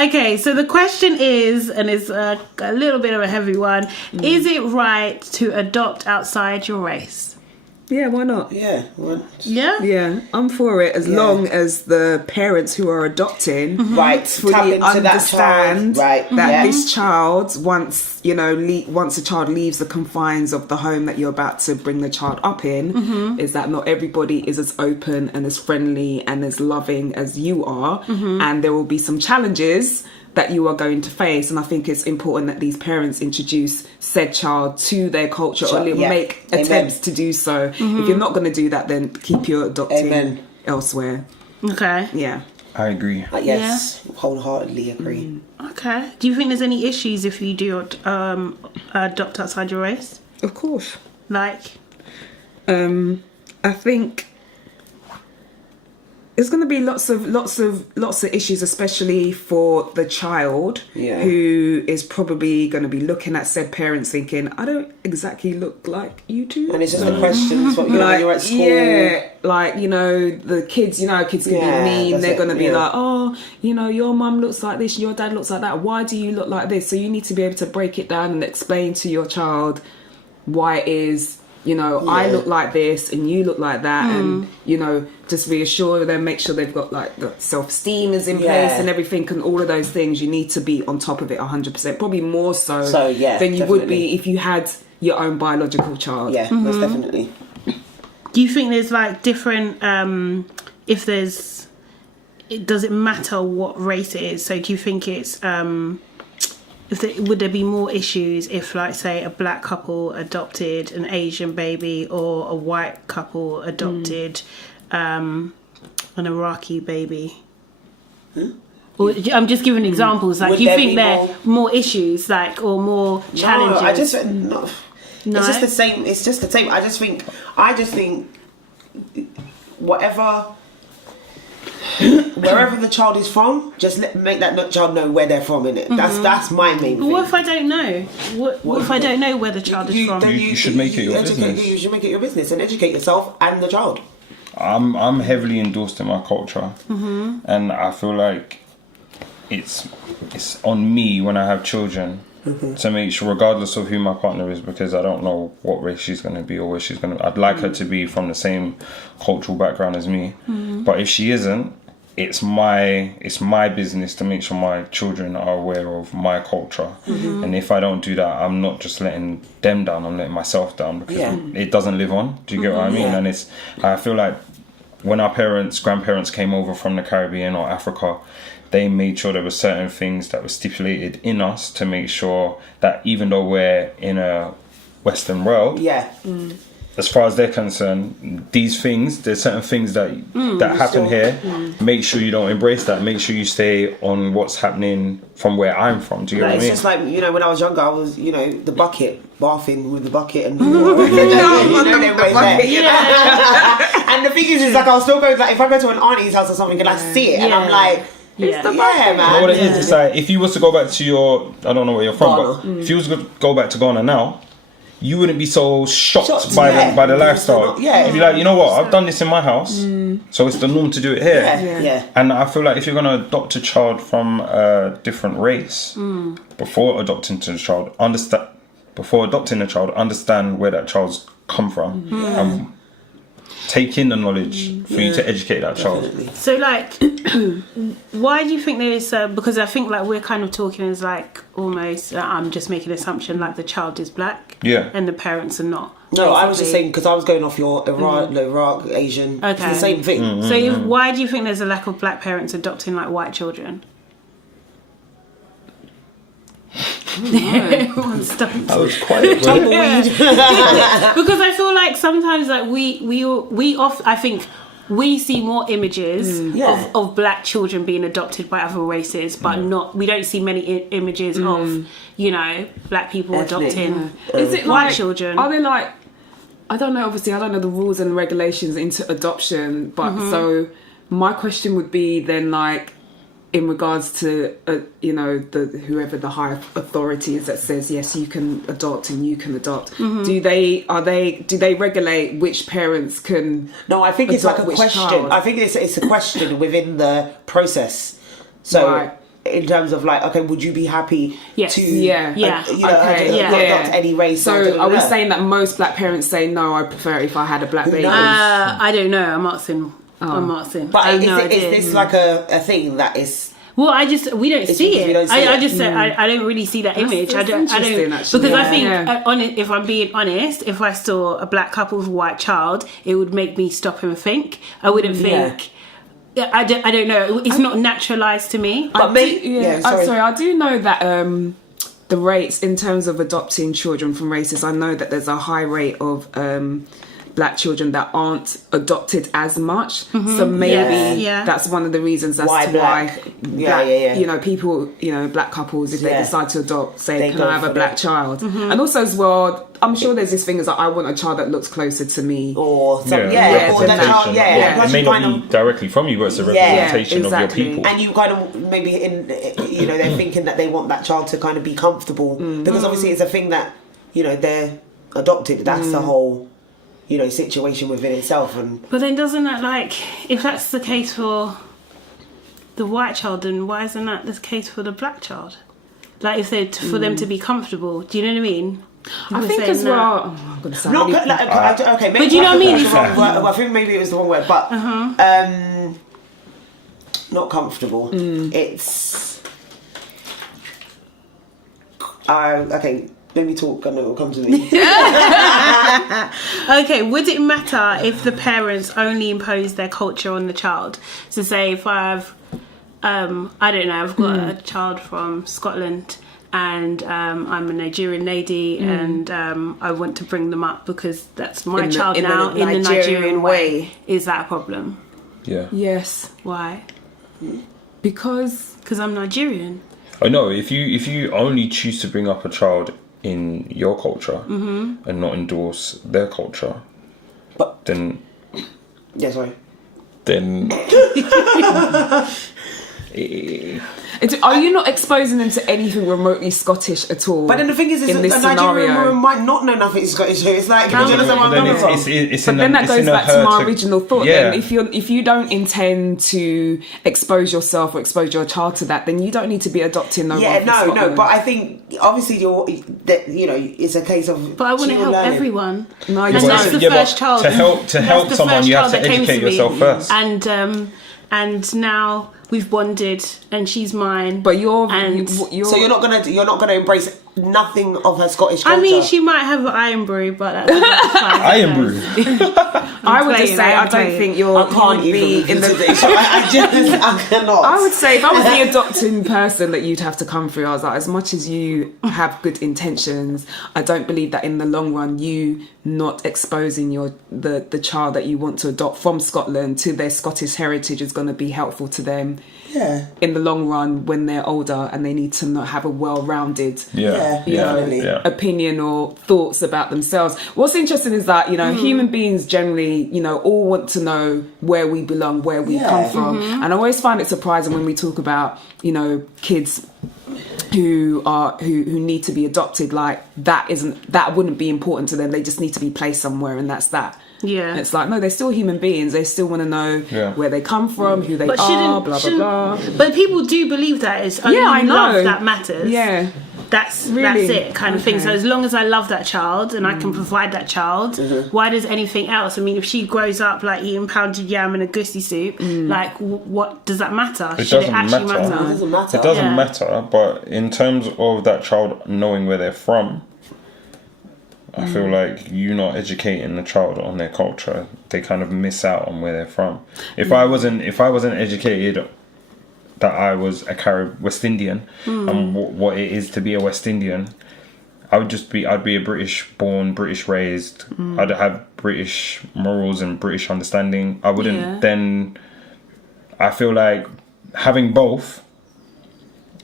okay, so the question is, and it's a little bit of a heavy one, is it right to adopt outside your race? Yeah, why not? Yeah. Yeah, I'm for it, as long as the parents who are adopting fully understand that this child, once a child leaves the confines of the home that you're about to bring the child up in, is that not everybody is as open and as friendly and as loving as you are, and there will be some challenges that you are going to face, and I think it's important that these parents introduce said child to their culture or make attempts to do so. If you're not going to do that, then keep your adopting elsewhere. Okay. Yeah. I agree. Yes, wholeheartedly agree. Okay. Do you think there's any issues if you do adopt outside your race? Of course. Like? I think there's going to be lots of issues, especially for the child who is probably going to be looking at said parents thinking, I don't exactly look like you two. And it's just the questions, when you're at school. Yeah, the kids, kids can be mean. They're going to be like, oh, your mum looks like this, your dad looks like that. Why do you look like this? So you need to be able to break it down and explain to your child why it is, I look like this and you look like that, and just reassure them, make sure they've got the self-esteem is in place and everything, and all of those things. You need to be on top of it 100%, probably more so than you would be if you had your own biological child. Most definitely. Do you think there's different does it matter what race it is? So do you think it's would there be more issues if, like, say, a black couple adopted an Asian baby, or a white couple adopted an Iraqi baby? Or, I'm just giving examples. Like, do you think there are more issues, like, or more challenges? No, I just no. It's just the same. It's just the same. I just think wherever the child is from, just make that child know where they're from, innit? That's my main thing. What if I don't know? What if I don't know where the child is from? You should make it your business. You should make it your business and educate yourself and the child. I'm heavily endorsed in my culture, and I feel like it's on me when I have children to make sure, regardless of who my partner is, because I don't know what race she's going to be or where she's going to. I'd like her to be from the same cultural background as me, but if she isn't, it's my business to make sure my children are aware of my culture. And if I don't do that, I'm not just letting them down, I'm letting myself down, because it doesn't live on. Do you get what I mean? And I feel like when our grandparents came over from the Caribbean or Africa, they made sure there were certain things that were stipulated in us to make sure that even though we're in a Western world, as far as they're concerned, there's certain things that happen here. Make sure you don't embrace that. Make sure you stay on what's happening from where I'm from. Do you get what I mean? It's just like, when I was younger, I was, the bucket, bathing with the bucket and And the thing is like, I'll still go, like, if I go to an auntie's house or something and I see it and I'm like, man. You know what it is? It's like, if you was to go back to I don't know where you're from, but if you was to go back to Ghana now, you wouldn't be so shocked by the lifestyle. You'd be like, you know what? I've done this in my house, so it's the norm to do it here. And I feel like if you're going to adopt a child from a different race, before adopting a child, understand where that child's come from. And take in the knowledge for you to educate that child. So, like, why do you think there is because I think, like, we're kind of talking as, like, almost, I'm just making an assumption, like, the child is black and the parents are not. No, basically. I was just saying, because I was going off your Iraq, Asian, it's the same thing. So why do you think there's a lack of black parents adopting, like, white children? Everyone's stumped. That was quite because I feel like sometimes, like, I think we see more images of black children being adopted by other races, but we don't see many images of black people adopting Is it white like, children. Are they like, I don't know, obviously I don't know the rules and regulations into adoption, but so my question would be then, like, in regards to whoever the high authority is that says yes, you can adopt and you can adopt. Do they regulate which parents can? No, I think it's like a question. Child? I think it's a question within the process. So in terms of, like, okay, would you be happy to adopt any race? So are we saying that most black parents say no, I prefer if I had a black baby? I don't know. I'm asking. But is this like a thing that is? Well, we don't see it. I just said I don't really see that image. I don't because I think if I'm being honest, if I saw a black couple with a white child, it would make me stop and think. I wouldn't think. I don't know. It's not naturalized to me. But I do know that the rates in terms of adopting children from races, I know that there's a high rate of black children that aren't adopted as much, so maybe that's one of the reasons as to why people, black couples, if they decide to adopt, say, can I have a black child? And also as well, I'm sure there's this thing as like, I want a child that looks closer to me, or that child, it may not be directly from you, but it's a representation of your people. And you kind of maybe they're thinking that they want that child to kind of be comfortable, because obviously it's a thing that they're adopted. That's the whole situation within itself. But then doesn't that, like, if that's the case for the white child, then why isn't that the case for the black child? Like, if they're for them to be comfortable, do you know what I mean? I think as well. I'm gonna say okay, maybe, but do you know what I mean? I think maybe it was the wrong word, but not comfortable. It's okay. Let me talk and it will come to me. Okay, would it matter if the parents only impose their culture on the child? So say if I have, I don't know, I've got a child from Scotland and I'm a Nigerian lady, and I want to bring them up because that's my child now in the Nigerian way. Is that a problem? Yeah. Yes. Why? Because I'm Nigerian. I know if you only choose to bring up a child in your culture and not endorse their culture, But then sorry. are you not exposing them to anything remotely Scottish at all? But then the thing is, in a this Nigerian scenario, woman might not know nothing Scottish. It's like, do you understand where I'm coming from? but then that goes back to my original thought. Yeah. Then if you don't intend to expose yourself or expose your child to that, then you don't need to be adopting no one from Scotland. But I think obviously it's a case of. But I want to help learning. everyone. No, And you that's don't. the first child. To help That's the someone, first you have child to that came educate to me. yourself first. And now we've bonded, and she's mine. But you're So you're not gonna embrace nothing of her Scottish culture. I mean, she might have an iron brew, but that's fine. Iron brew. I would playing, just say I'm I don't playing. think you're. I can't you'd even be in the. I cannot. I would say if I was the adopting person that you'd have to come through, I was like, as much as you have good intentions, I don't believe that in the long run you not exposing the child that you want to adopt from Scotland to their Scottish heritage is going to be helpful to them. Yeah. In the long run, when they're older and they need to not have a well-rounded opinion or thoughts about themselves. What's interesting is that human beings generally all want to know where we belong, where we come from, and I always find it surprising when we talk about kids who need to be adopted, like that wouldn't be important to them. They just need to be placed somewhere, and that's that. Yeah. And it's like, no, they're still human beings. They still want to know where they come from, who they are, blah, blah, blah. But people do believe that it's only I know. love that matters. Yeah. That's Really? it kind of thing. So as long as I love that child and I can provide that child, why does anything else? I mean, if she grows up like eating pounded yam and a goosey soup, like what does that matter? It Should doesn't it actually matter. matter? It doesn't matter. It doesn't Yeah. matter, but in terms of that child knowing where they're from, I feel like you not educating the child on their culture, they kind of miss out on where they're from. If I wasn't educated that I was a West Indian and what it is to be a West Indian, I'd be a British born, British raised. I'd have British morals and British understanding. I wouldn't then. I feel like having both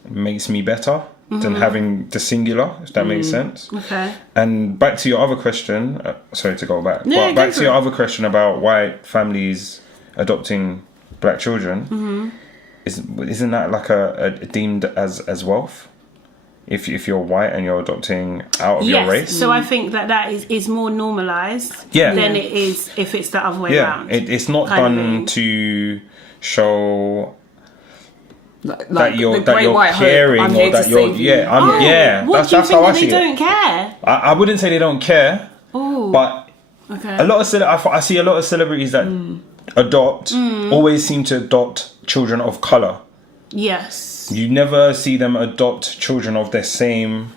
makes me better than having the singular, if that makes sense. Okay. And back to your other question, sorry to go back, No, but go back for to your it. other question about white families adopting black children, isn't that like a deemed as wealth? If you're white and you're adopting out of your race? So I think that is more normalised than it is if it's the other way around. It's not kind of done thing. to show Like that you're the Great White Hope, caring I'm or here to that you're save you. What do you that's think how I that see they it. don't care? I wouldn't say they don't care, Oh, but okay. a lot of I see a lot of celebrities that adopt always seem to adopt children of colour. Yes. You never see them adopt children of the same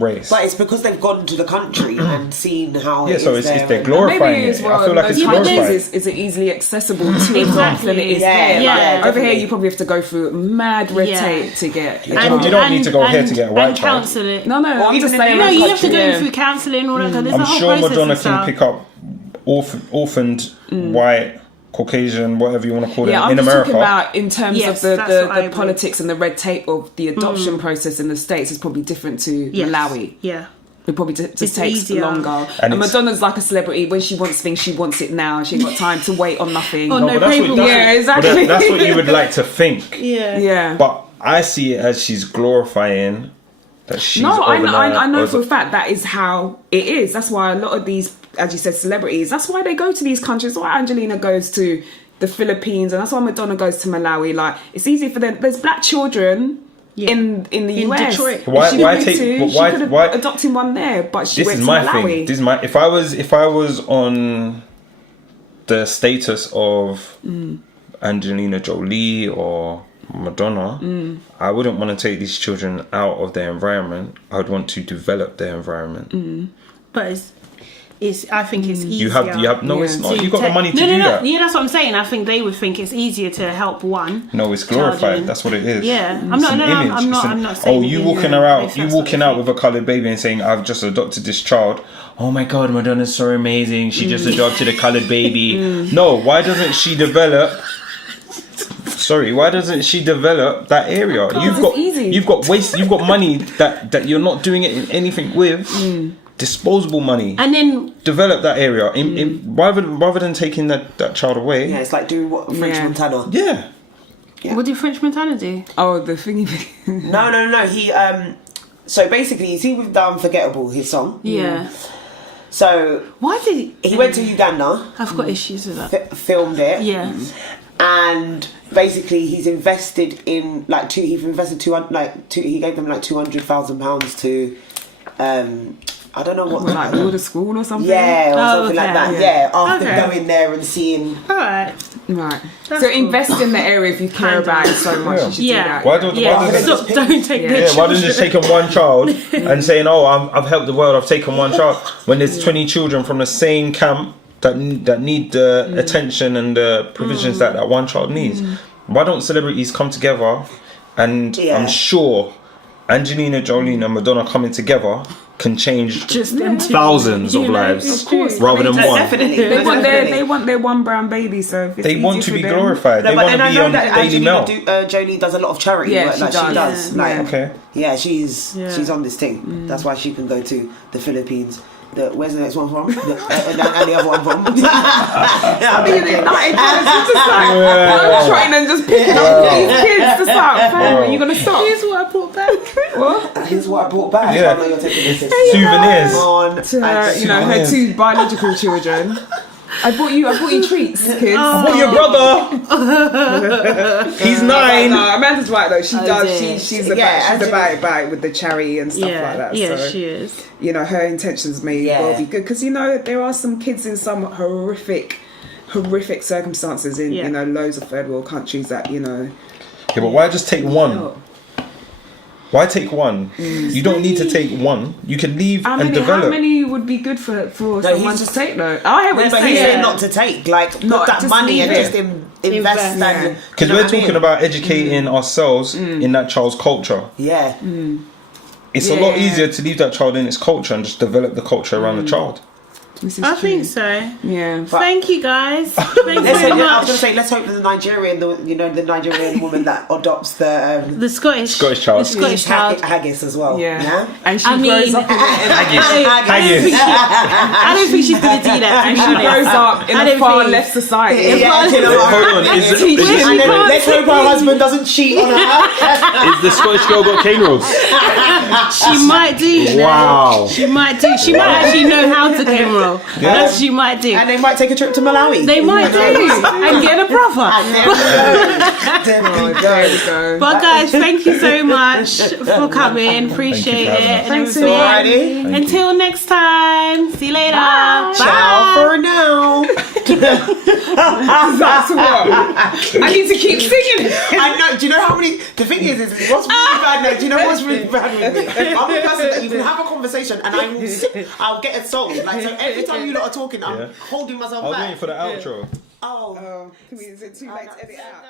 race. But it's because they've gone to the country and seen how it is so it's there. they're glorifying Maybe it. as well, I feel like those it's countries glorified. is it easily accessible to adopt than it is Yeah, here. yeah, Like, over here, definitely. you probably have to go through mad red Yeah. tape to get. You don't need to go here to get a white and child. counselling. No, I'm even just in saying. the You Yeah, have to go yeah. through counselling, all that. There's I'm a whole sure process Madonna and can stuff. pick up orphaned white, Caucasian, whatever you want to call them, Yeah, I'm in just America. talking about in terms Yes, of that's what I the agree. politics and the red tape of the adoption process in the States is probably different to Yes. Malawi. Yeah. It probably just It's takes easier. longer. And And it's- Madonna's like a celebrity. When she wants things, she wants it now. She ain't got time to wait on nothing. Oh, no but that's what, paperwork. that's Yeah, what- exactly. but that's what you would like to think. Yeah. Yeah. But I see it as she's glorifying that she's No, I know over- for a fact that is how it is. That's why a lot of these, as you said, celebrities, that's why they go to these countries. That's why Angelina goes to the Philippines, and that's why Madonna goes to Malawi. Like, it's easy for them. There's black children in the In US. Detroit. If Why- she why wanted take- to, but she why- could have why- adopted one there, but she This went is to my Malawi. thing. This is my. If I was on the status of Angelina Jolie or Madonna, I wouldn't want to take these children out of their environment. I would want to develop their environment. But it's, I think it's easier. You have. No, it's not. You've got the money to do no. that. Yeah, that's what I'm saying. I think they would think it's easier to help one. No, it's glorified. That's what it is. Yeah, I'm not saying. Oh, you walking out with a coloured baby and saying, "I've just adopted this child." Oh my God, Madonna's so amazing. She just adopted a coloured baby. No, why doesn't she develop? Sorry, why doesn't she develop that area? You've got waste. You've got money that you're not doing it in anything with. Disposable money, and then develop that area rather than taking that child away. Yeah, it's like doing what French Montana. Yeah. What did French Montana do? Oh, the thingy. No. He so basically, you see with the Unforgettable, his song. Yeah. So why did he went to Uganda? I've got issues with that. Filmed it. Yeah. And basically, he's invested in he gave them like £200,000 to I don't know what like build a school or something. Yeah, or something like that. Yeah, after Okay. going there and seeing. Right. So invest in the area if you care about it so much. You should do that. Why don't take their why don't you just taking one child and saying, "Oh, I've helped the world. I've taken one child." When there's 20 children from the same camp that need the attention and the provisions that one child needs. Why don't celebrities come together? And I'm sure Angelina Jolie and Madonna coming together can change just them two. thousands of lives, of course, rather than one. Definitely, they want their one brown baby, so if it's They want to be them, glorified. No, They but want then to be I know on that Daily Mail. Jolie does a lot of charity Yeah, work. she Like does. she does. Yeah. Like, Okay. yeah, she's on this thing. That's why she can go to the Philippines. Where's the next one from? And the other one from? I'm trying and just picking up these kids to start. Are you gonna stop? Here's what I brought back. What? Here's what I brought back. Yeah. I know you're taking this. Souvenirs. To her two biological children. I bought you treats, kids. Oh, your brother. He's 9. No, Amanda's right though. She does. dear. She's about it with the charity and stuff like that. Yeah, so, she is. her intentions may well be good because there are some kids in some horrific circumstances in loads of third world countries that Yeah, but why just take one? Why take one? You don't need to take one. You can leave and develop. How many would be good for someone to take though? I hear what you're But saying. he's saying not to take, like put that just money and leave just invest. And Because we're talking about educating ourselves in that child's culture. Yeah. It's a lot easier to leave that child in its culture and just develop the culture around the child. I think so. Yeah. Thank you guys. Thanks so I was going much. to say, let's hope that the Nigerian woman that adopts The Scottish child. The Scottish child. haggis as well. Yeah. And she I grows mean, up in I don't think she's going to do that. and she grows up in a far left society. Yeah, you know what? Hold on, And then let's hope her husband doesn't cheat on her. is the Scottish girl got cane rolls? She might do. You know? Wow. She might do. She might actually know how to game roll. That's what she might do. And they might take a trip to Malawi. They might do. And get a brother. There we go. There we go. But guys, thank you so much for coming. Appreciate Thank you for it. having And us. everything. Alrighty. Until next time. See you later. Bye. Ciao for now. That's what. I need to keep singing. I know. Do you know how many? The thing is what's really bad now? Do you know what's really bad with me? I'm the person that you can have a conversation and I'll get a song. Like, so every time you lot are talking, I'm holding myself I was back. waiting for the outro. Oh. Is it too late to edit out?